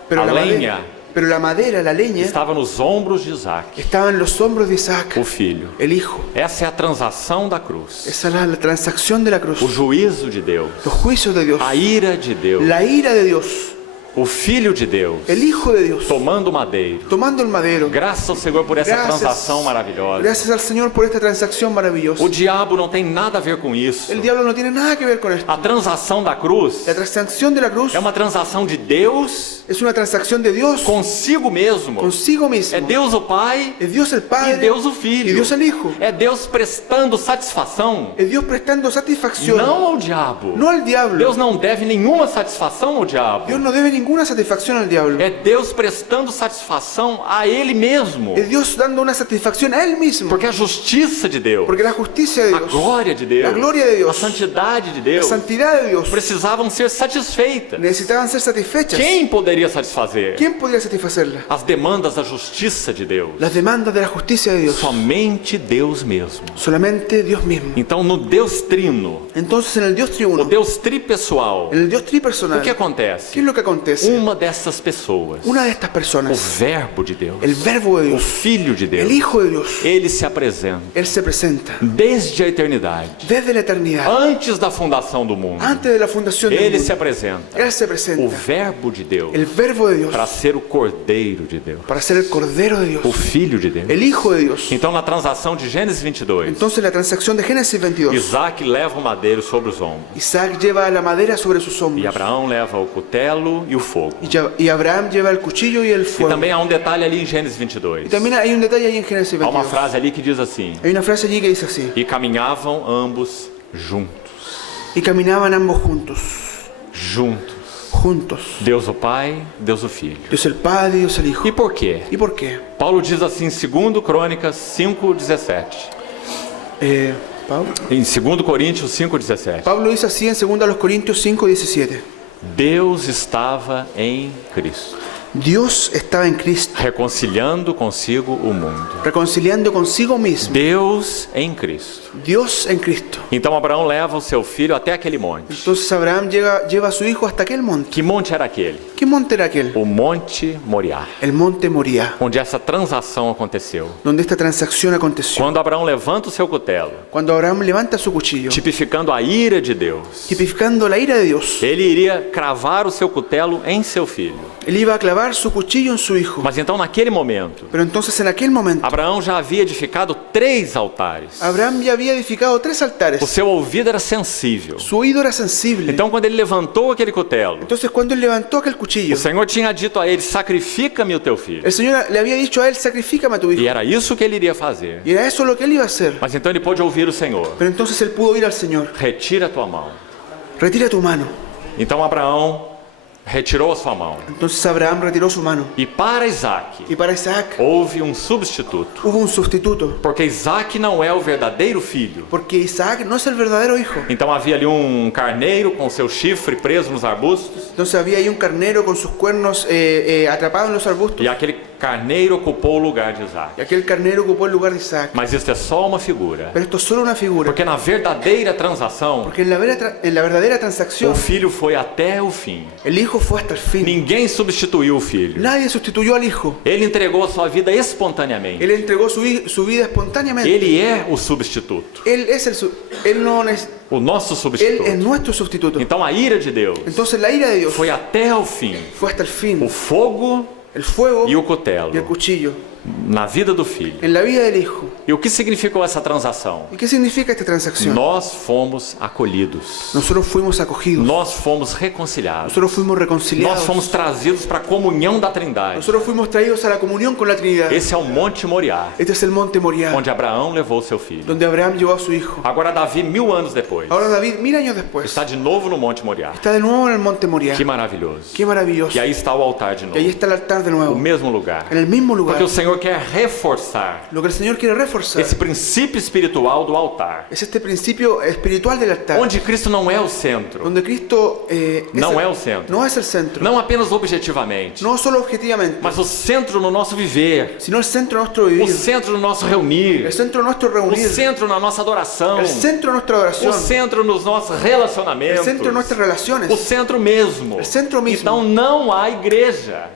Pero a lenha, la madera, la leña, estava nos ombros de Isaac, estaba en los hombros de Isaac, o filho. el hijo. Essa é a transação da cruz. Esa es la transacción de la cruz, O juízo de Deus, los juicios de Dios, a ira de Deus, la ira de Dios, o Filho de Deus, el Hijo de Dios, tomando o madeiro. tomando el madero. Graças ao Senhor por essa Graças- transação maravilhosa. Gracias al Señor por esta transacción maravillosa. O diabo não tem nada a ver com isso. El diablo no tiene nada que ver con esto. A transação da cruz La transacción de la cruz é uma transação de Deus Es una transacción de Dios consigo mesmo. consigo mismo. É Deus o Pai Es Dios el e Padre Deus o y Filho. Dios el Hijo. É Deus prestando satisfação Es Dios prestando satisfacción, não ao diabo. no al diablo. Deus não deve nenhuma satisfação ao diabo. Dios no debe ninguna satisfacción al diablo. É Deus prestando satisfação a Ele mesmo. Es Dios dando una satisfacción a Él mismo. Porque a justiça de Deus, Porque la justicia de a Dios, glória de Deus, a glória de Deus, a santidade de la Deus santidad de Dios precisavam ser satisfeitas. necesitaban ser satisfechas. Quem poderia satisfazer ¿Quién podría satisfacerla? as demandas da justiça de Deus? Las demandas de la justicia de Dios. Somente Deus mesmo. Solamente Dios mismo. Então, no Deus trino, Entonces en el Dios o triuno, Deus tripessoal, en el Dios o tripersonal, que ¿qué acontece? es lo que acontece? Uma dessas pessoas, Una de estas o personas, Verbo de Deus, el Verbo de o Dios, Filho de Deus, el Hijo de Dios, ele se apresenta Él se presenta desde a eternidade, desde la eternidad, antes da fundação do mundo. antes de la fundación del Ele mundo. se apresenta, Él se o presenta, Verbo de Deus, el Verbo de Dios, para ser o Cordeiro de Deus, para ser el Cordero de o Dios, Filho de Deus. el Hijo de Dios. Então, na transação de Gênesis 22, Entonces la transacción de Génesis 22, Isaac leva o madeiro sobre os ombros, Isaac lleva la madera sobre sus e hombros Abraão leva o cutelo e o fogo. y Abraham lleva el cuchillo y el E fuego. também há um detalhe ali em Gênesis 22. Y también hay un detalle ahí en Génesis Há uma 22. frase ali que diz assim: Hay una frase allí que dice así: e caminhavam ambos juntos. y caminaban ambos juntos, Juntos. juntos. Deus o Pai, Deus o Filho. Dios el Padre y Dios el Hijo. E por quê? ¿Y por qué? Paulo diz assim em 2 Crônicas 5:17. Pablo. Em 2 Coríntios 5:17. Pablo dice así en 2 Corintios 5:17. Deus estava em Cristo, Dios estaba en Cristo, reconciliando consigo o mundo. reconciliando consigo mismo. Deus em Cristo. Dios en Cristo. Então Abraão leva o seu filho até aquele monte. Entonces Abraham lleva a su hijo hasta aquel monte. Que monte era aquele? ¿Qué monte era aquel? O Monte Moriá, El monte Moría, onde essa transação aconteceu. donde esta transacción aconteció. Quando Abraão levanta o seu cutelo, Cuando Abraham levanta su cuchillo, tipificando a ira de Deus, tipificando la ira de Dios, ele iria cravar o seu cutelo em seu filho. él iba a clavar su cuchillo en su hijo. Mas então, naquele momento, Pero entonces en aquel momento, Abraão já havia edificado 3 altares. Abraham ya había edificado 3 O altares. seu ouvido era sensível. Su oído era sensible. Então, quando ele levantou aquele cutelo, Entonces cuando él levantó aquel cuchillo, o Senhor tinha dito a ele: sacrifica-me o teu filho. el Señor le había dicho a él: sacrifícame a tu E hijo. era isso que ele iria fazer. Y era eso lo que él iba a hacer. Mas então ele pôde ouvir o Senhor: Pero entonces él pudo ir al Señor: retira a tua mão. retira tu mano. Então Abraão retirou a sua mão. Entonces Abraham retiró su mano. E para Isaac Y para Isaac houve um substituto. hubo un sustituto. Porque Isaac não é o verdadeiro filho. Porque Isaac no es el verdadero hijo. Então havia ali um carneiro com seu chifre preso nos arbustos. Entonces había ahí un carnero con sus cuernos atrapado en los arbustos. E aquele carneiro ocupou o lugar de Isaac. Y aquel carnero ocupó el lugar de Isaac. Mas isso é só uma figura. Pero esto es solo una figura. Porque na verdadeira transação, Porque en la verdadera o transacción, filho foi até o fim. el hijo fue hasta el fin. Ninguém substituiu o filho. Nadie sustituyó al hijo. Ele entregou a sua vida espontaneamente. Él entregó su vida espontáneamente. Ele é o substituto. Él es él no es, O nosso él substituto. es nuestro sustituto. Então a ira de Deus Entonces la ira de Dios foi até ao fim. fue hasta el O fin. fogo El fuego e o y el cutelo cuchillo na vida do filho. en la vida del hijo. E o que significou essa transação? ¿Y qué significa esta transacción? Nós fomos acolhidos. Nosotros fuimos acogidos. Nós fomos reconciliados. Nosotros fuimos Nós reconciliados. fomos trazidos para a comunhão da Trindade. Nosotros fuimos traídos a la comunión con la Trinidad. Esse é o Monte Moriá, Este es el monte Moriah, onde Abraão levou seu filho. donde Abraham llevó a su hijo. Agora Davi, 1000 anos depois, Ahora David, 1000 años después, está de novo no Monte Moriá. está de nuevo en el monte Moriah. Que maravilhoso. Qué maravilloso. E aí está o altar de Y ahí novo. está el altar de O nuevo, mesmo lugar. en el mismo lugar. Porque o Senhor quer reforçar Lo que el Señor quiere reforzar esse princípio espiritual do altar. es este principio espiritual del altar, Onde Cristo não é o centro. donde Cristo Não é o centro. no es el centro, Não apenas objetivamente, no solo objetivamente, mas o centro no nosso viver. sino el centro de nuestro O vivir, centro no nosso reunir. el centro de nuestro O reunir, centro na nossa adoração. el centro de nuestra O oración, centro nos nossos el relacionamentos. centro de nuestras O relaciones. centro mesmo. El centro mesmo. Então não há igreja.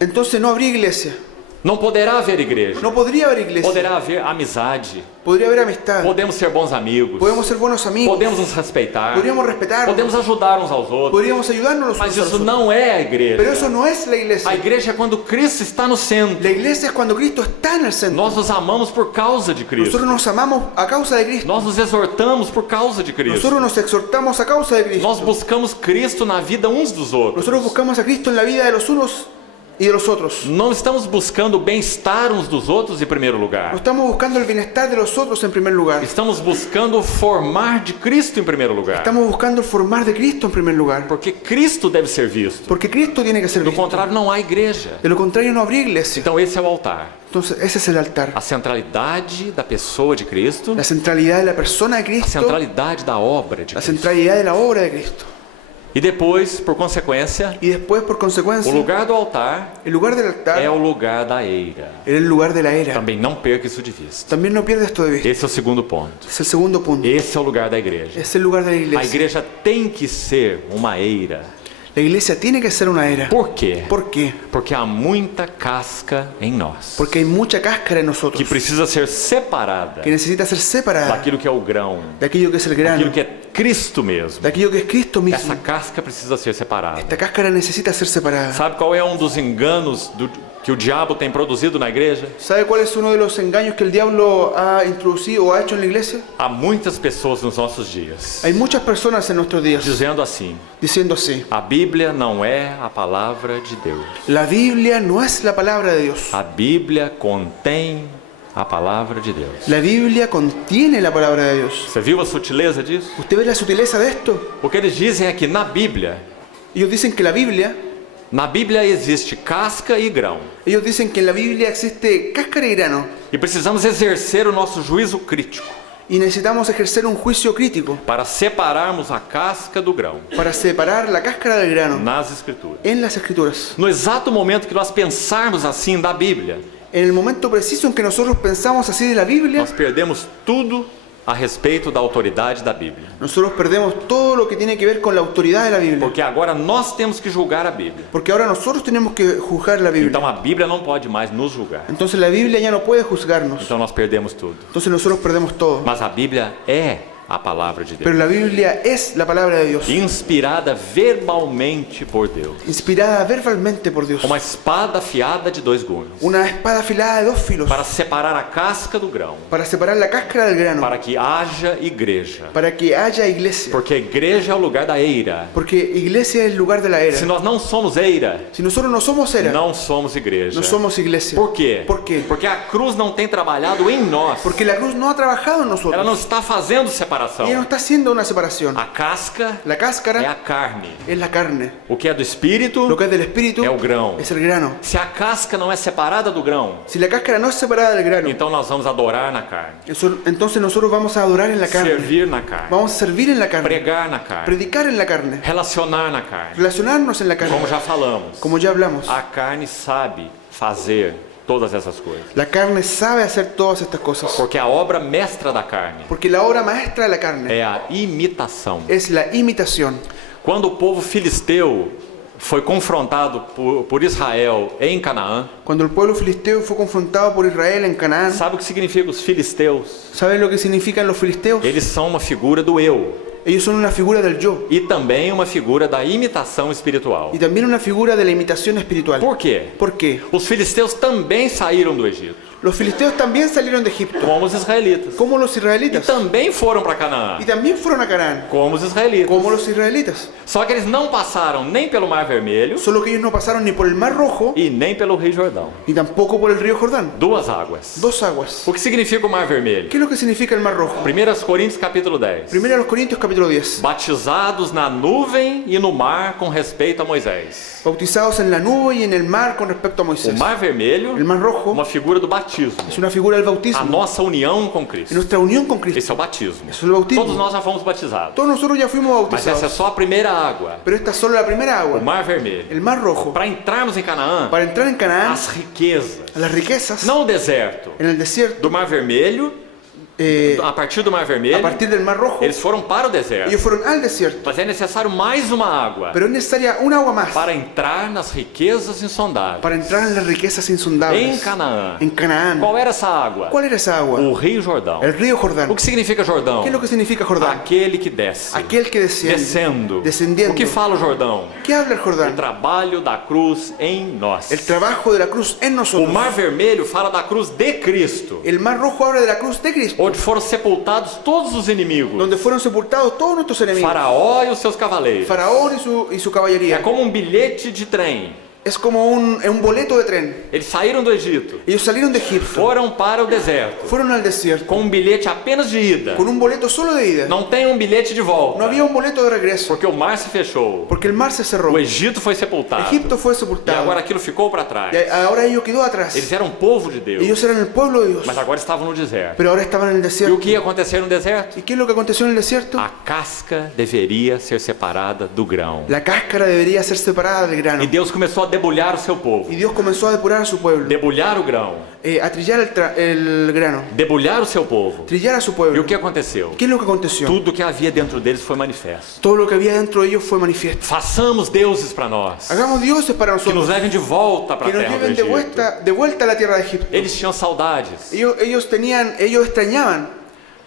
Entonces no habría iglesia. Não poderá haver igreja. No podría haber iglesia. Poderá haver amizade. Podría haber amistad. Podemos ser bons amigos. Podemos ser buenos amigos. Podemos nos respeitar. Podríamos respetarnos. Podemos ajudar uns aos outros. Podríamos ayudarnos los Mas unos a isso los otros. não é a igreja. Pero eso no es la A iglesia. igreja é quando Cristo está no centro. La iglesia es cuando Cristo está en el centro. Nós nos amamos por causa de Cristo. Nosotros nos amamos a causa de Cristo. Nós nos exortamos por causa de Cristo. Nosotros nos exhortamos a causa de Cristo. Nós buscamos Cristo na vida uns dos outros. Nosotros buscamos a Cristo en la vida de los unos y de los otros. Não estamos buscando o bem-estar uns dos outros em primeiro No lugar. estamos buscando el bienestar de los otros en primer lugar. Estamos buscando formar de Cristo em primeiro lugar. Estamos buscando formar de Cristo en primer lugar. Porque Cristo deve ser visto. Porque Cristo tiene que ser Do visto. contrário, não há igreja. De lo contrario no habría iglesia. Então esse é o altar. Entonces ese es el altar. A centralidade da pessoa de Cristo, La centralidad de la persona de a Cristo. centralidade da obra de La Cristo. centralidad de la obra de Cristo. E depois, por consequência, Y después, por o consecuencia, lugar do altar el lugar del altar é o lugar da eira. era el lugar de la era. Também não perca isso de vista. También no pierdas esto de vista. Esse é o segundo ponto. Es el segundo punto. Esse é o lugar da igreja. Es el lugar de la A iglesia. igreja tem que ser uma eira. La iglesia tiene que ser una era. Por quê? ¿Por qué? Porque há muita casca em nós, Porque hay mucha cáscara en que nosotros precisa ser separada que necesita ser separada daquilo que é o grão, de aquello que es el grano, daquilo que é Cristo mesmo. de aquello que es Cristo mismo. Essa casca precisa ser separada. Esta cáscara necesita ser separada. Sabe qual é um dos enganos que o diabo tem produzido na igreja? ¿Sabe cuál es uno de los engaños que el diablo ha introducido o ha hecho en la iglesia? Há muitas pessoas nos nossos dias Hay muchas personas en nuestros días dizendo assim: diciendo así: a Bíblia não é a palavra de Deus. la Biblia no es la palabra de Dios. A Bíblia contém a palavra de Deus. La Biblia contiene la palabra de Dios. Você viu a sutileza disso? ¿Usted ve la sutileza de esto? O que eles dizem é que na Bíblia Ellos dicen que la Biblia, existe casca e grão. ellos dicen que en la Biblia existe cáscara y grano. E precisamos exercer o nosso juízo crítico Y necesitamos ejercer un juicio crítico para separarmos a casca do grão para separar la cáscara del grano nas Escrituras. en las Escrituras. No exato momento que nós pensarmos assim da Bíblia, En el momento preciso en que nosotros pensamos así de la Biblia, nós perdemos tudo a respeito da autoridade da Bíblia. nosotros perdemos todo lo que tiene que ver con la autoridad de la Biblia. Porque agora nós temos que julgar a Bíblia. Porque ahora nosotros tenemos que juzgar la Biblia. Então a Bíblia não pode mais nos julgar. Entonces la Biblia ya no puede juzgarnos. Então nós perdemos tudo. Entonces nosotros perdemos todo. Mas a Bíblia é a palavra de Pero Deus, la Biblia es la palabra de Dios, inspirada verbalmente por Deus. inspirada verbalmente por Dios. Uma espada afiada de dois gumes, Una espada afilada de dos filos para separar a casca do grão, para separar la cáscara del grano, para que haja igreja. para que haya iglesia. Porque a igreja é o lugar da eira. Porque iglesia es el lugar de la era. Se nós não somos eira, Si nosotros no somos era, não somos igreja. no somos iglesia. Por quê? ¿Por qué? Porque a cruz não tem trabalhado em nós. Porque la cruz no ha trabajado en nosotros. Ela não está fazendo separação. Ella no está haciendo una separación. A casca La é cáscara a carne. es la carne. O que é do espírito Lo que es del espíritu é o grão. es el grano. Se a casca não é separada do grão, Si la cáscara no es separada del grano, então nós vamos adorar na carne, entonces nosotros vamos a adorar en la carne. servir na carne, Vamos a servir en la carne. pregar na carne, Predicar en la carne. relacionar na carne. Relacionarnos en la carne. Como já falamos, Como ya hablamos. a carne sabe fazer todas essas coisas. La carne sabe hacer todas estas cosas. Porque a obra mestra da carne Porque la obra maestra de la carne é a imitação. es la imitación. Quando o povo filisteu foi confrontado por Israel em Canaã, Cuando el pueblo filisteo fue confrontado por Israel en Canaán, sabe o que significa os filisteus? ¿saben lo que significan los filisteos? Eles são uma figura do eu Ellos son una figura del yo e também uma figura da imitação espiritual. y también una figura de la imitación espiritual. Por quê? ¿Por qué? Os filisteus também saíram do Egito, Los filisteos también salieron de Egipto, como os israelitas, como los e israelitas, também foram para Canaã, y también fueron a Canaán, como os israelitas. como los israelitas. Só que eles não passaram nem pelo Mar Vermelho Solo que ellos no pasaron ni por el Mar Rojo e nem pelo Rio Jordão. ni tampoco por el río Jordán. Duas águas. Dos aguas. O que significa o Mar Vermelho? ¿Qué es lo que significa el Mar Rojo? 1 Coríntios capítulo 10. Primero a los Corintios capítulo 10. Batizados na nuvem e no mar com respeito a Moisés. Bautizados en la nube y en el mar con respecto a O Moisés. Mar Vermelho, El Mar Rojo uma figura do batismo. es una figura del A bautismo, nossa união com de Cristo. nuestra unión con Cristo. Esse é o batismo. Eso es el bautismo. Todos nós já fomos batizados. Todos nosotros ya fuimos Mas essa é bautizados, só a primeira água. pero esta es solo la primera O agua, Mar Vermelho. el Mar Rojo. Para entrarmos em Canaã, Para entrar en Canaán, as riquezas, a las riquezas, não o deserto, en el desierto do Mar Vermelho a partir do Mar a Vermelho, partir del Mar Rojo, eles foram para o deserto. ellos fueron al desierto. Mas é necessário mais uma água Pero es necesaria un agua más para entrar nas riquezas insondáveis. para entrar en las riquezas Em insondables Canaã. en Canaán. Qual era essa água? ¿Cuál era esa agua? O Rio Jordão. El río Jordán. O que significa Jordão? ¿Qué es lo que significa Jordán? Aquele que desce. Aquel que desciende. Descendo. Descendiendo. O que fala o Jordão? ¿Qué habla el O Jordán? trabalho da cruz em nós. El trabajo de la cruz en O nosotros. Mar Vermelho fala da cruz de Cristo, El Mar Rojo habla de la cruz de Cristo, onde foram sepultados todos os inimigos. donde fueron sepultados todos nuestros enemigos. Faraó e os seus cavaleiros. Faraón y su É caballería. como um bilhete de trem. Es como un boleto de tren. Eles saíram do Egito, Ellos salieron de Egipto, foram para o deserto, fueron al desierto, com um bilhete apenas de ida. con un boleto solo de ida. Não tem um bilhete de No volta, había un boleto de regreso, porque o mar se fechou. porque el mar se cerró. O Egito foi sepultado. Egipto fue E sepultado. agora aquilo ficou para trás. Y ahora ello quedó atrás. Eles eram povo de Deus, Ellos eran el pueblo de Dios, mas agora estavam no deserto. pero ahora estaban en el E o desierto. que ia acontecer no deserto? ¿Y qué es lo que aconteció en el desierto? A casca deveria ser separada do grão. La cáscara debería ser separada del grano. E Deus começou a debulhar o seu povo. Y Dios comenzó a depurar a su pueblo, Debulhar o grão. a trillar el grano, Debulhar o seu povo. trillar a su E o pueblo. que aconteceu? ¿Qué es lo que aconteció? Tudo que havia dentro deles foi manifesto. Todo lo que había dentro de ellos fue manifiesto. Façamos deuses para nós, Hagamos dioses para que nos nosotros, levem de volta para que a nos terra do lleven Egito. de vuelta a la tierra de Egipto. Eles tinham saudades. Ellos extrañaban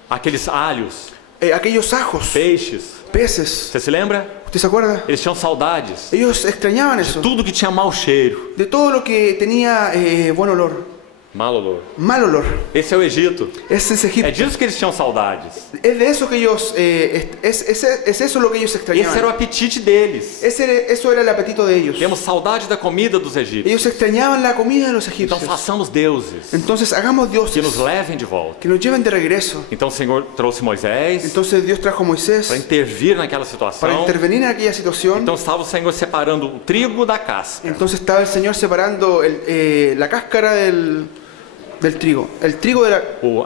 Aqueles alhos, aquellos ajos, peixes. peces. Você se lembra? ¿Usted se acuerda? Eles tinham saudades. Ellos extrañaban eso, Tudo que tinha mau cheiro. de todo lo que tenía buen olor, Mal olor. mal olor. Esse é o Egito. Ese es É Egipto. disso que eles tinham saudades. Es de eso que ellos, es eso lo que ellos Esse era o extrañaban. apetite deles. Eso era el apetito de ellos. Temos saudade da comida dos egípcios. Ellos extrañaban la comida de los Então egipcios. façamos deuses Entonces hagamos que nos dioses levem de volta. que nos lleven de regreso. Então o Senhor trouxe Moisés Entonces Dios trajo a para Moisés intervir naquela para situação. intervenir en aquella situación. Então estava o Senhor separando o trigo da casca. Entonces estaba el Señor separando la cáscara del trigo, el trigo de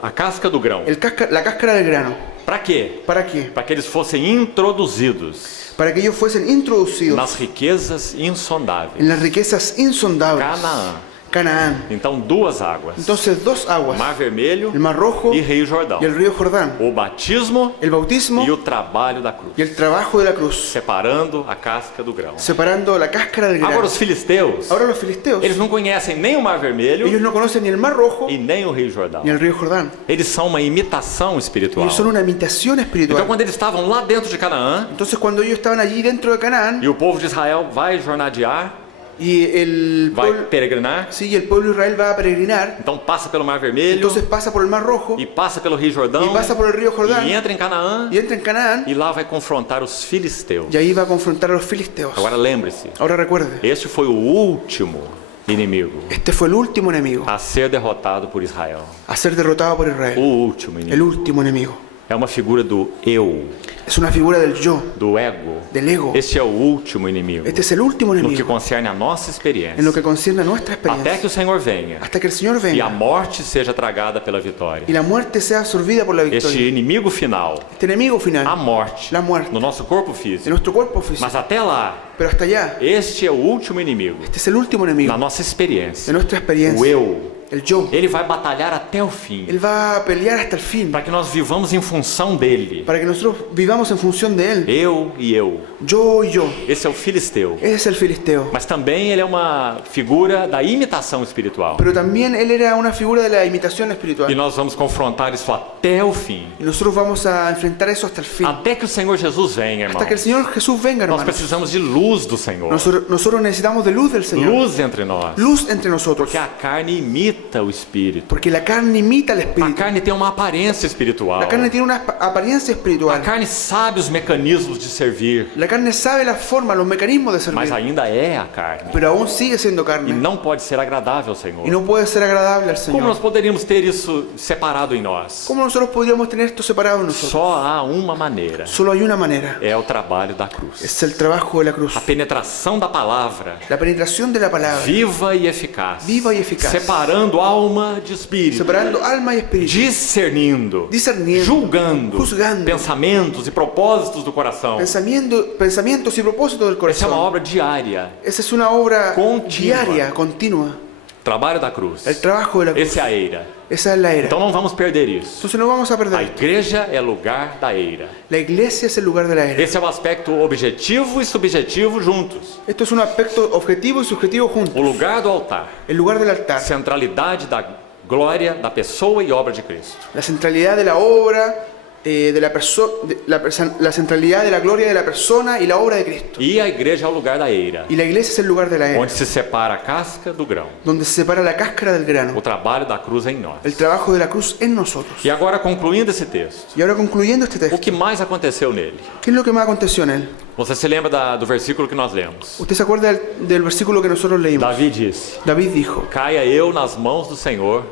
A casca do grão. la cáscara del grano. Para quê? ¿Para qué? Para que eles fossem introduzidos Para que ellos fuesen introducidos nas riquezas insondáveis. en las riquezas insondables. Canaã. Canaán. Então duas águas. Entonces dos aguas, Mar Vermelho el Mar Rojo e Rio Jordão. y el río Jordán, O batismo el bautismo e o trabalho da cruz. y el trabajo de la cruz, Separando a casca do grão. separando la cáscara del Agora grano. os filisteus, Ahora los filisteos, eles não conhecem nem o Mar Vermelho ellos no conocen ni el Mar Rojo e nem o Rio Jordão. ni el río Jordán. Eles são uma imitação espiritual. Ellos son una imitación Então espiritual. quando eles estavam lá dentro de Canaã Entonces cuando ellos estaban allí dentro de Canaán e o povo de Israel vai jornadear, y el vai pueblo, peregrinar, sí, el pueblo de Israel va a peregrinar, então passa pelo Mar Vermelho entonces pasa por el Mar Rojo e passa pelo Rio Jordão y pasa por el río Jordán e entra em Canaã y entra en Canaán e lá vai confrontar os filisteus. y ahí va a confrontar a los filisteos. Agora lembre-se, Ahora recuerde, este foi o último inimigo este fue el último enemigo a ser derrotado por Israel. a ser derrotado por O Israel. último El inimigo. último enemigo. É uma figura do eu, Es una figura del yo, do ego. del ego. Este é o último inimigo Este es el último no que enemigo concerne a nossa experiência. en lo que concierne a nuestra Até que experiencia. o Senhor venha Hasta que el Señor e a venga morte seja tragada pela vitória. y la muerte sea absorbida por la Este victoria. inimigo final, Este enemigo a final, morte, la muerte, no nosso corpo de físico. nuestro cuerpo físico. Mas até lá, Pero hasta allá, este é o último inimigo este es el último enemigo na nossa de experiência. nuestra O experiencia. eu. El yo. Ele vai batalhar até o fim Él va a pelear hasta el fin para que nós vivamos em função dele. para que nosotros vivamos en función de él. Eu e eu. Yo y yo. Esse é o filisteu. Ese es el filisteo. Mas também ele é uma figura da imitação espiritual. Pero también él era una figura de la imitación E espiritual. nós vamos confrontar isso até o fim. Y nosotros vamos a enfrentar eso hasta el fin. Até que o Senhor Jesus venha, irmão. Hasta que el Señor Jesús venga, Nós hermanos. precisamos de luz do Senhor. Nosotros necesitamos de luz del Señor. Luz entre nós. Luz entre nosotros. Porque a carne imita o espírito. Porque la carne imita al A espíritu. carne tem uma aparência espiritual. La carne tiene una apariencia A espiritual. carne sabe os mecanismos de servir, La carne sabe la forma, los mecanismos de mas servir. ainda é a carne. Pero aún sigue siendo E carne. não pode ser agradável ao Senhor. Y no puede ser agradable al Como nós Señor. poderíamos ter isso separado em nós? ¿Cómo nosotros podríamos tener esto separado en nosotros? Só há uma maneira. Solo hay una manera. É o trabalho da cruz. Es el trabajo de la cruz. A penetração da palavra, La penetración de la palabra. viva e eficaz. Viva e eficaz. Separando alma de espírito. Separando alma y espíritu. Discernindo. Discerniendo. Julgando. Juzgando. Pensamentos e propósitos do coração. Pensamientos y propósitos del Essa é uma corazón. obra diária. Esa es una obra Continua. diaria, continua. Trabalho da cruz. El trabajo de la cruz. Essa é a eira. Esa es la era. Então não vamos perder isso. Entonces no vamos a A perder. igreja é lugar da eira. La iglesia es el lugar de la era. Esse é o aspecto objetivo e subjetivo juntos. Esto es un aspecto objetivo y subjetivo juntos. O lugar do altar. El lugar del altar. Centralidade da glória da pessoa e obra de Cristo. La centralidad de la obra, de la persona, la centralidad de la gloria de la persona y la obra de Cristo. E a igreja é o lugar da eira, Y la iglesia es el lugar de la era, onde se separa a casca do grão. donde se separa la cáscara del O grano. trabalho da cruz em nós. El trabajo de la cruz en nosotros. E agora, concluindo esse texto, Y ahora concluyendo este o texto, que mais aconteceu nele? ¿qué es lo que más aconteció en él? Você se lembra do versículo que nós lemos? ¿Usted se acuerda del versículo que nosotros leímos? Davi disse: David dijo, caia eu nas mãos do Senhor,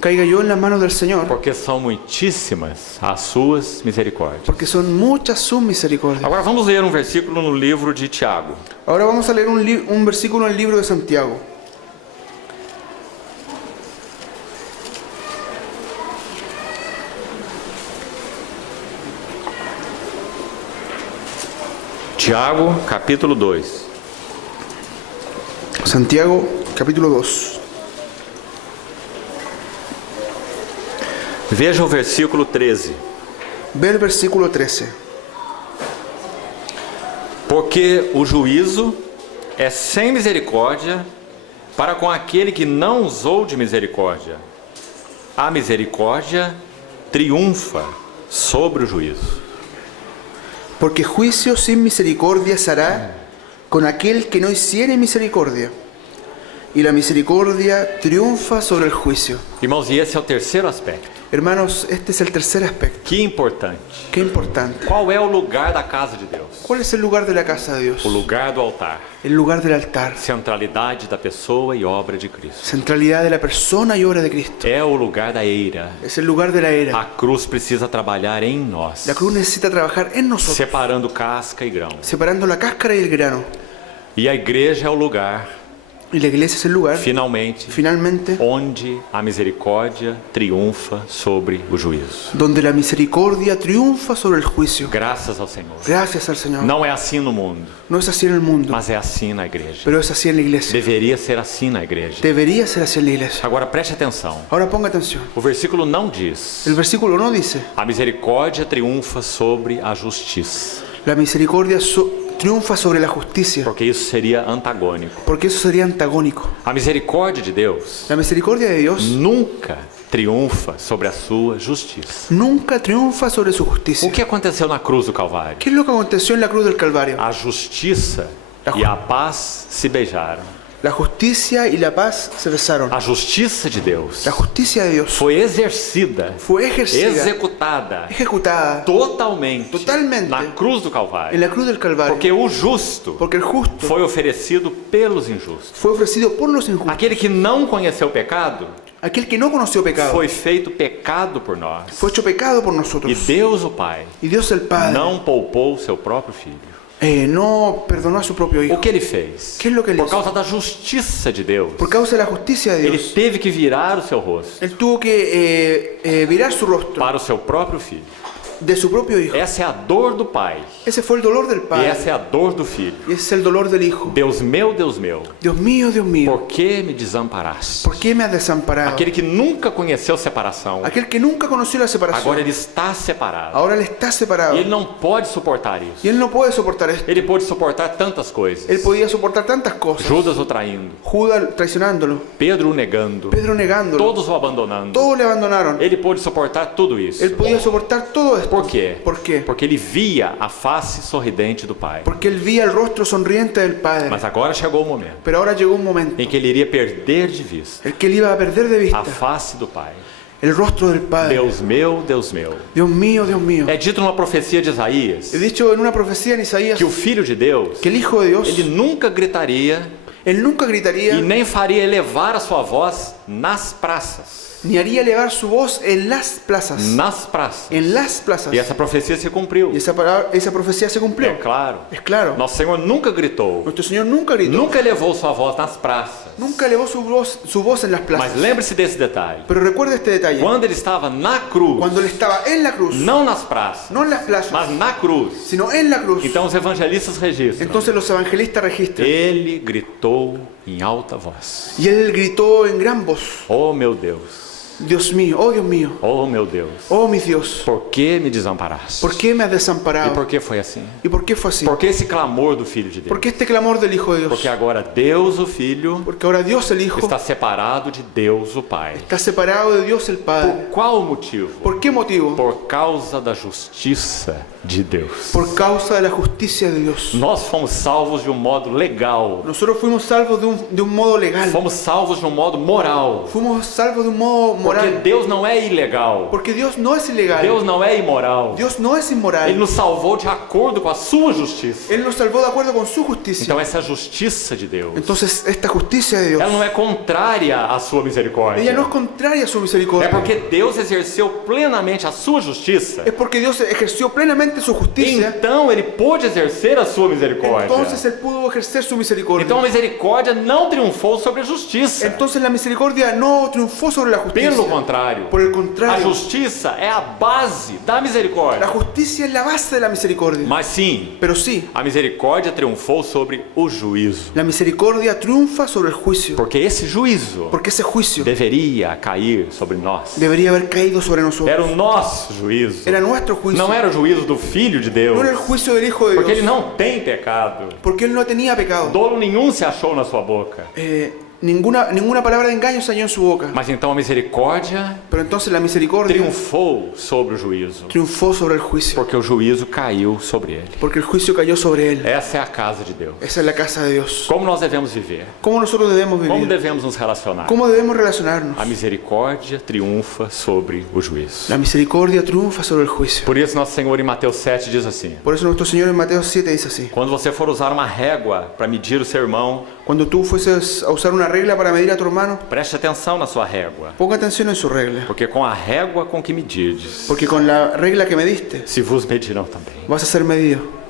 caiga yo en las manos del Señor, porque são muitíssimas as suas misericórdias. porque son muchas sus misericordias. Agora vamos ler um versículo no livro de Tiago. Ahora vamos a leer un versículo en el libro de Santiago. Tiago, capítulo 2. Santiago, capítulo 2. Veja o versículo 13. Ve el versículo 13. Porque o juízo é sem misericórdia para com aquele que não usou de misericórdia. A misericórdia triunfa sobre o juízo. Porque juicio sin misericordia se hará con aquel que no hiciere misericordia. Y la misericordia triunfa sobre el juicio. Irmãos, e esse é o terceiro aspecto. Hermanos, este es el tercer aspecto. Que importante. Qué importante. Qual é o lugar da casa de Deus? ¿Cuál es el lugar de la casa de Dios? O lugar do altar. El lugar del altar. Centralidade da pessoa e obra de Cristo. Centralidad de la persona y obra de Cristo. É o lugar da eira. Es el lugar de la era. A cruz precisa trabalhar em nós, La cruz necesita trabajar en nosotros, separando casca e grão. separando la cáscara y el grano. E a igreja é o lugar, Y la iglesia es el lugar, finalmente, finalmente, onde a misericórdia triunfa sobre o juízo. donde la misericordia triunfa sobre el juicio. Graças ao Senhor. Gracias al Señor. Não é assim no mundo, No es así en el mundo, mas é assim na igreja. pero es así en la iglesia. Deveria ser assim na igreja. Debería ser así en la iglesia. Agora preste atenção. Ahora ponga atención. O versículo não diz: El versículo no dice, a misericórdia triunfa sobre a justiça, la misericordia triunfa sobre la justicia, porque isso seria antagônico. porque eso sería antagónico. A misericórdia de Deus La misericordia de Dios nunca triunfa sobre a sua justiça. nunca triunfa sobre su O justicia. que aconteceu na cruz do Calvário? ¿Qué es lo que aconteció en la cruz del Calvario? A justiça e a paz se beijaram. La justicia y la paz se besaron. A justiça de Deus La justicia de Dios foi exercida, fue ejercida, executada ejecutada Totalmente. na cruz do en Calvário. la cruz del Calvario. Porque o justo Porque el justo foi oferecido pelos injustos. fue ofrecido por los injustos. Aquele que não conheceu o pecado Aquel que no conoció pecado foi feito pecado por nós. fue hecho pecado por E nosotros. Deus, o Pai, Y Dios el Padre não poupou o seu próprio filho. no perdonó a su propio O hijo. que ele fez? ¿Qué es lo que él Por hizo? causa da justiça de Deus, Por causa de la justicia de ele Dios, teve que virar o seu rosto él tuvo que virar su rostro para o seu próprio filho. de su propio hijo. Essa é a dor do Pai Ese fue el dolor del e Padre. essa é a dor do Filho. Y ese es el dolor del Hijo. Deus meu, Dios mío, Dios mío, por que me desamparaste? ¿por qué me has desamparado? Aquele que nunca conheceu separação, Aquel que nunca conoció la separación, agora ele está separado. ahora él está separado. E ele não pode suportar isso. Y él no puede soportar esto. Ele pode suportar tantas coisas. Él podía soportar tantas cosas. Judas o traindo, Judas traicionándolo, Pedro o negando, Pedro negándolo, todos o abandonando. todos le abandonaron. Ele pôde suportar tudo isso. Él podía soportar todo esto. Por quê? ¿Por qué? Porque ele via a face sorridente do Pai. Porque él veía el rostro sonriente del Padre. Mas agora chegou o momento Pero ahora llegó un momento em que ele iria perder de vista el que él iba a perder de a vista face do Pai. el rostro del Padre. Deus meu, Deus meu. Dios mío, Dios mío. É dito numa profecia de Isaías He dicho en una profecía en Isaías que o Filho de Deus, que el Hijo de Dios, ele nunca gritaria él nunca gritaría e nem faria elevar a sua voz nas praças. ni haría elevar su voz en las plazas. Nas praças. En las plazas. E essa profecia se cumpriu. Y esa profecía se cumplió. É claro. Es claro. Nosso Senhor nunca gritou, Nuestro Señor nunca gritó. nunca elevou sua voz nas praças. Nunca elevó su voz en las plazas. Mas lembre-se desse detalhe. Pero recuerde este detalle. Quando ele estava na cruz, Cuando él estaba en la cruz, não nas praças, no en las plazas, mas na cruz, sino en la cruz, então os evangelistas registram. entonces los evangelistas registran. Ele gritou em alta voz. Y él gritó en gran voz: Oh meu Deus, Dios mío, oh Dios mío, oh meu Deus, oh mi Dios, por que me desamparaste? ¿por qué me has E desamparado? por que foi assim? ¿Y por qué fue así? Por que esse clamor do Filho de ¿Por Deus? qué este clamor del Hijo de Dios? Porque agora Deus, o Filho, Porque ahora Dios el Hijo está separado de Deus, o Pai. está separado de Dios el Padre. Por qual motivo? ¿Por qué motivo? Por causa da justiça de Deus. Por causa de la justicia de Dios. Nós fomos salvos de um modo legal. Nosotros fuimos salvos de un modo legal. Fomos salvos de um modo moral. Fuimos salvos de un modo Porque moral. Deus não é ilegal. Porque Dios no es ilegal. Deus não é imoral. Dios no es Ele inmoral. nos salvou de acordo com a sua justiça. Él nos salvó de acuerdo con su justicia. Então essa justiça de Deus, Entonces esta justicia de Dios, ela não é contrária à sua misericórdia. ella no es contraria a su É misericordia. porque Deus exerceu plenamente a sua justiça. Es porque Dios ejerció plenamente su justicia. Então ele pôde exercer a sua misericórdia. Entonces Él pudo ejercer su misericordia. Então a misericórdia não triunfou sobre a justiça. Entonces la misericordia no triunfó sobre la justicia. Pelo contrário, Por el a contrario, justiça é a base da la misericórdia. justicia es la base de la misericordia. Mas sim, Pero sí, a misericórdia triunfou sobre o juízo. la misericordia triunfa sobre el juicio. Porque esse juízo Porque ese juicio deveria cair sobre nós. debería haber caído sobre nosotros. Era o nosso juízo. Era nuestro juicio. Não era o juízo do Filho de Deus. No era el juicio del Hijo de Porque ele Dios. não tem pecado. Porque Él no tenía pecado. Dolo nenhum se achou na sua boca. Ninguna palabra de engaño se halló en su boca. Mas então a misericórdia Pero entonces la misericordia triunfou sobre o juízo. triunfó sobre el juicio. Porque o juízo caiu sobre ele. Porque el juicio cayó sobre Él. Essa é a casa de Deus. Esa es la casa de Dios. Como nós devemos viver? ¿Cómo nosotros debemos Como vivir? devemos nos relacionar? ¿Cómo debemos relacionarnos? A misericórdia triunfa sobre o juízo. La misericordia triunfa sobre el juicio. Por isso nosso Senhor em Mateus 7 diz assim: Por eso nuestro Señor en Mateo 7 dice así: quando você for usar uma régua para medir o seu irmão, Cuando tú fueses a usar una regla para medir a tu hermano, preste atenção na sua régua, ponga atención en su regla. porque com a régua com que medirdes, Porque con la regla que mediste, se vos medirão também. vas a ser medido.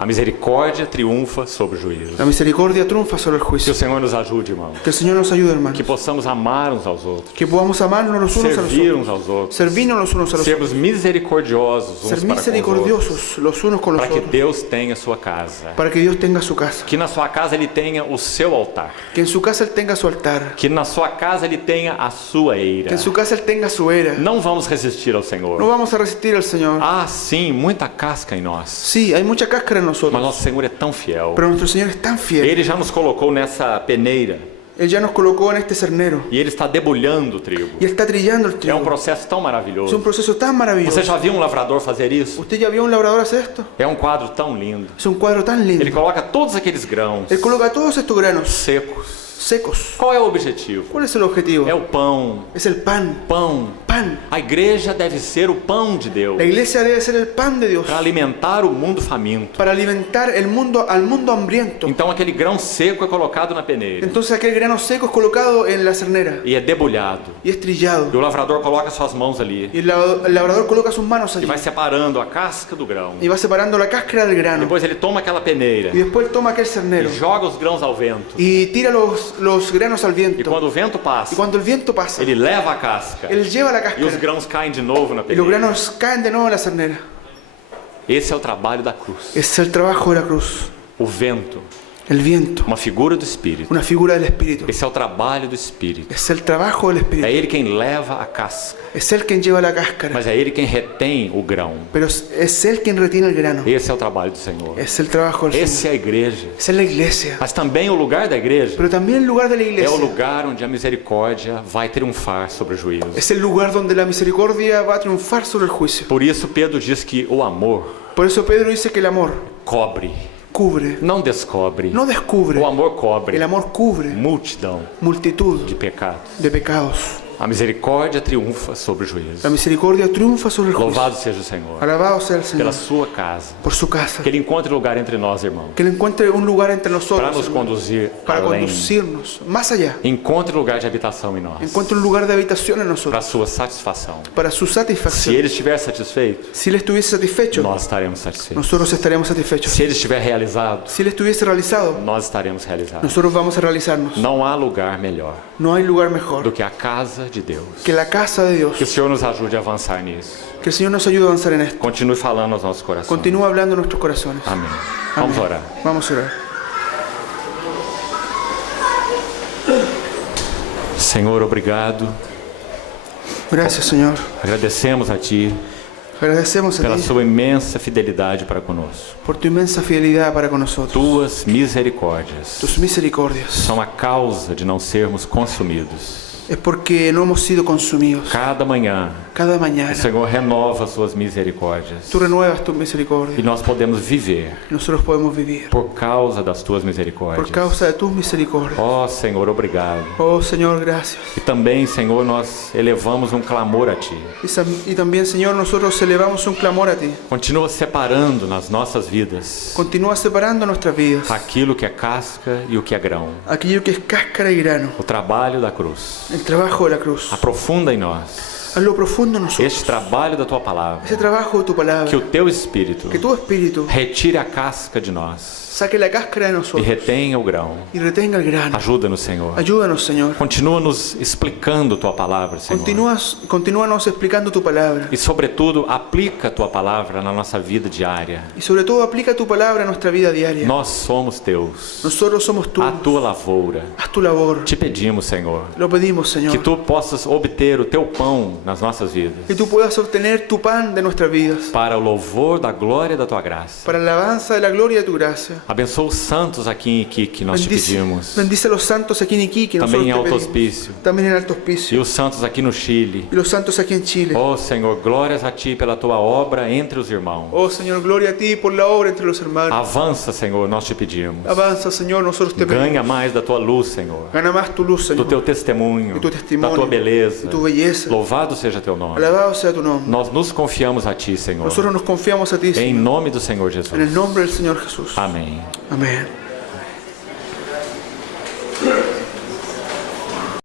A misericórdia triunfa sobre o juízo. La misericordia triunfa sobre el Que o juicio. Senhor nos ajude, irmão. Que el Señor nos ayude, hermanos. Que possamos amar uns aos outros, Que podamos amarnos los unos a los servir otros. uns aos outros, Servirnos los unos a los otros. sermos misericordiosos uns Ser para com os outros, misericordiosos los unos con los para que otros. Deus tenha sua casa, Para que Dios tenga su casa. que na sua casa Ele tenha o seu altar, Que en su casa Él tenga su altar. que na sua casa Ele tenha a sua eira. Que en su casa Él tenga su era. Não vamos resistir ao No Senhor. vamos a resistir al Señor. Ah, sim, muita casca em nós, Sí, hay mucha cáscara en mas nosotros. nosso Senhor é tão fiel. Pero nuestro Señor es tan fiel. Ele já nos colocou nessa peneira Él ya nos colocó en este cernero. e Ele está debulhando o trigo. Y Él está trillando el É um trigo. processo tão Es un maravilhoso. proceso tan Você maravilloso. já viu um lavrador fazer isso? ¿Usted ya vio un labrador hacer esto? É um quadro tão lindo. Es un cuadro tan Ele lindo. coloca todos aqueles grãos Él coloca todos estos granos secos. secos. Qual é o objetivo? ¿Cuál es el objetivo? É o pão. Es el pan. Pão. Pan. A igreja deve ser o pão de Deus La iglesia debe ser el pan de Dios para alimentar o mundo faminto. para alimentar el mundo al mundo hambriento. Então aquele grão seco é colocado na peneira Entonces aquel grano seco es colocado en la cernera e é debulhado. y es trillado. E o lavrador coloca suas mãos ali Y el labrador coloca sus manos e allí vai separando a casca do grão. y va separando la cáscara del grano. Depois ele toma aquela peneira Y después toma aquel e cernero joga os grãos ao vento. y tira los granos al E viento. quando o vento Y passa, cuando el viento pasa, ele leva a casca él lleva la e os cáscara grãos caem de novo na y los peneira. granos caen de nuevo en la cernera. Esse é o trabalho da cruz. Es el trabajo de la cruz. O vento, El viento, uma figura do Espírito. una figura del Espíritu. Esse é o trabalho do Espírito. Es el trabajo del É Espíritu. Ele quem leva a casca, Es Él quien lleva la cáscara, mas é Ele quem retém o grão. pero es Él quien retiene el grano. Esse é o trabalho do Senhor. Es el trabajo del Esse Señor. é a igreja. Es la iglesia. Mas também o lugar da igreja Pero también el lugar de la é o iglesia lugar onde a misericórdia vai triunfar sobre o juízo. es el lugar donde la misericordia va a triunfar sobre el juicio. Por isso Pedro diz que o amor Por eso Pedro dice que el amor cobre, cubre, não descobre. no descubre. O amor cobre El amor cubre multidão multitud de pecados. de pecados. A misericórdia triunfa sobre o juízo. La misericordia triunfa sobre el juicio. Louvado seja o Senhor Alabado sea el Señor pela sua casa. por su casa. Que Ele encontre lugar entre nós, irmãos, Que Él encuentre un lugar entre para nosotros, nos hermano, conduzir para além. conducirnos más allá. Encontre lugar de habitação em nós, Encuentre un lugar de habitación en para a nosotros, sua satisfação. para su Se satisfacción. Ele estiver satisfeito, Si Él estuviese satisfecho, nós estaremos satisfeitos. nosotros estaremos satisfechos. Se Ele estiver realizado, Si Él estuviese realizado, nós estaremos realizados. nosotros vamos a realizarnos. Não há lugar melhor No hay lugar do mejor que a casa de Deus. que la casa de Dios. Que o Senhor nos ajude a avançar nisso. Que el Señor nos ayude a avanzar en esto. Continue falando aos nossos corações. Continúa hablando en nuestros corazones. Amém. Amén. Vamos orar. Vamos a orar. Senhor, obrigado. Gracias, Señor. Agradecemos a Ti Agradecemos a pela ti sua imensa fidelidade para conosco. por tu inmensa fidelidad para con nosotros. Tuas misericórdias Tus misericordias são a causa de não sermos consumidos. es porque no hemos sido consumidos. Cada manhã, Cada o mañana Senhor renova as suas misericórdias. tú renuevas tu E misericordia. nós podemos viver Nosotros podemos vivir por causa das Tuas por misericórdias. causa de tus misericordias. Ó Senhor, obrigado. Oh Señor, gracias. E também, Senhor, nós elevamos um clamor a Ti. Y también, Señor, nosotros elevamos un clamor a ti. Continua separando nas nossas vidas Continúa separando nuestras vidas. aquilo que é casca e o que é grão. Aquello que es cáscara y grano. O trabalho da cruz. El trabajo de la cruz. Aprofunda em nós Haz lo profundo en nosotros. este trabalho da Tua palavra. Ese trabajo de tu palabra. Que o Teu Espírito Que tu espíritu retire a casca de nós saque la cáscara de e nosotros retenha o grão. y retenga el grano. Ajuda-nos, Senhor. Ayúdanos, Señor. Continua nos explicando Tua palavra, Senhor. Continúanos explicando tu palabra. E, sobretudo, aplica a Tua palavra na nossa vida diária. Y sobre todo aplica tu palabra a nuestra vida diaria. Nós somos Teus. Nosotros somos tú. A Tua lavoura. Haz tu labor. Te pedimos, Senhor, Lo pedimos, que Señor. Tu possas obter o Teu pão nas nossas vidas. Que tú puedas obtener tu pan de nuestras vidas. Para o louvor da glória da Tua graça. Para la alabanza de la gloria de tu gracia. Abençoa os santos aqui em Iquique, nós te pedimos. Bendice a los santos aquí en Iquique. Também em Nosotros Alto te pedimos. Hospício. También en Alto E Hospicio. os santos aqui no Chile. Y los santos aquí en Chile. Ó Senhor, glórias a Ti pela Tua obra entre os irmãos. Oh Señor, gloria a ti por la obra entre los hermanos. Avança, Senhor, nós te pedimos. Avanza, Señor, nosotros te pedimos. Ganha mais da Tua luz, Senhor. Gana más tu luz, Do Señor. Teu testemunho. De tu testimonio, Da Tua beleza. de tu belleza. Louvado seja Teu nome. Alabado sea tu nombre. Nós nos confiamos a Ti, Senhor. Nosotros nos confiamos a ti, Em Señor. nome do Senhor En el Jesus. nombre del Señor Jesús. Amém. Amén.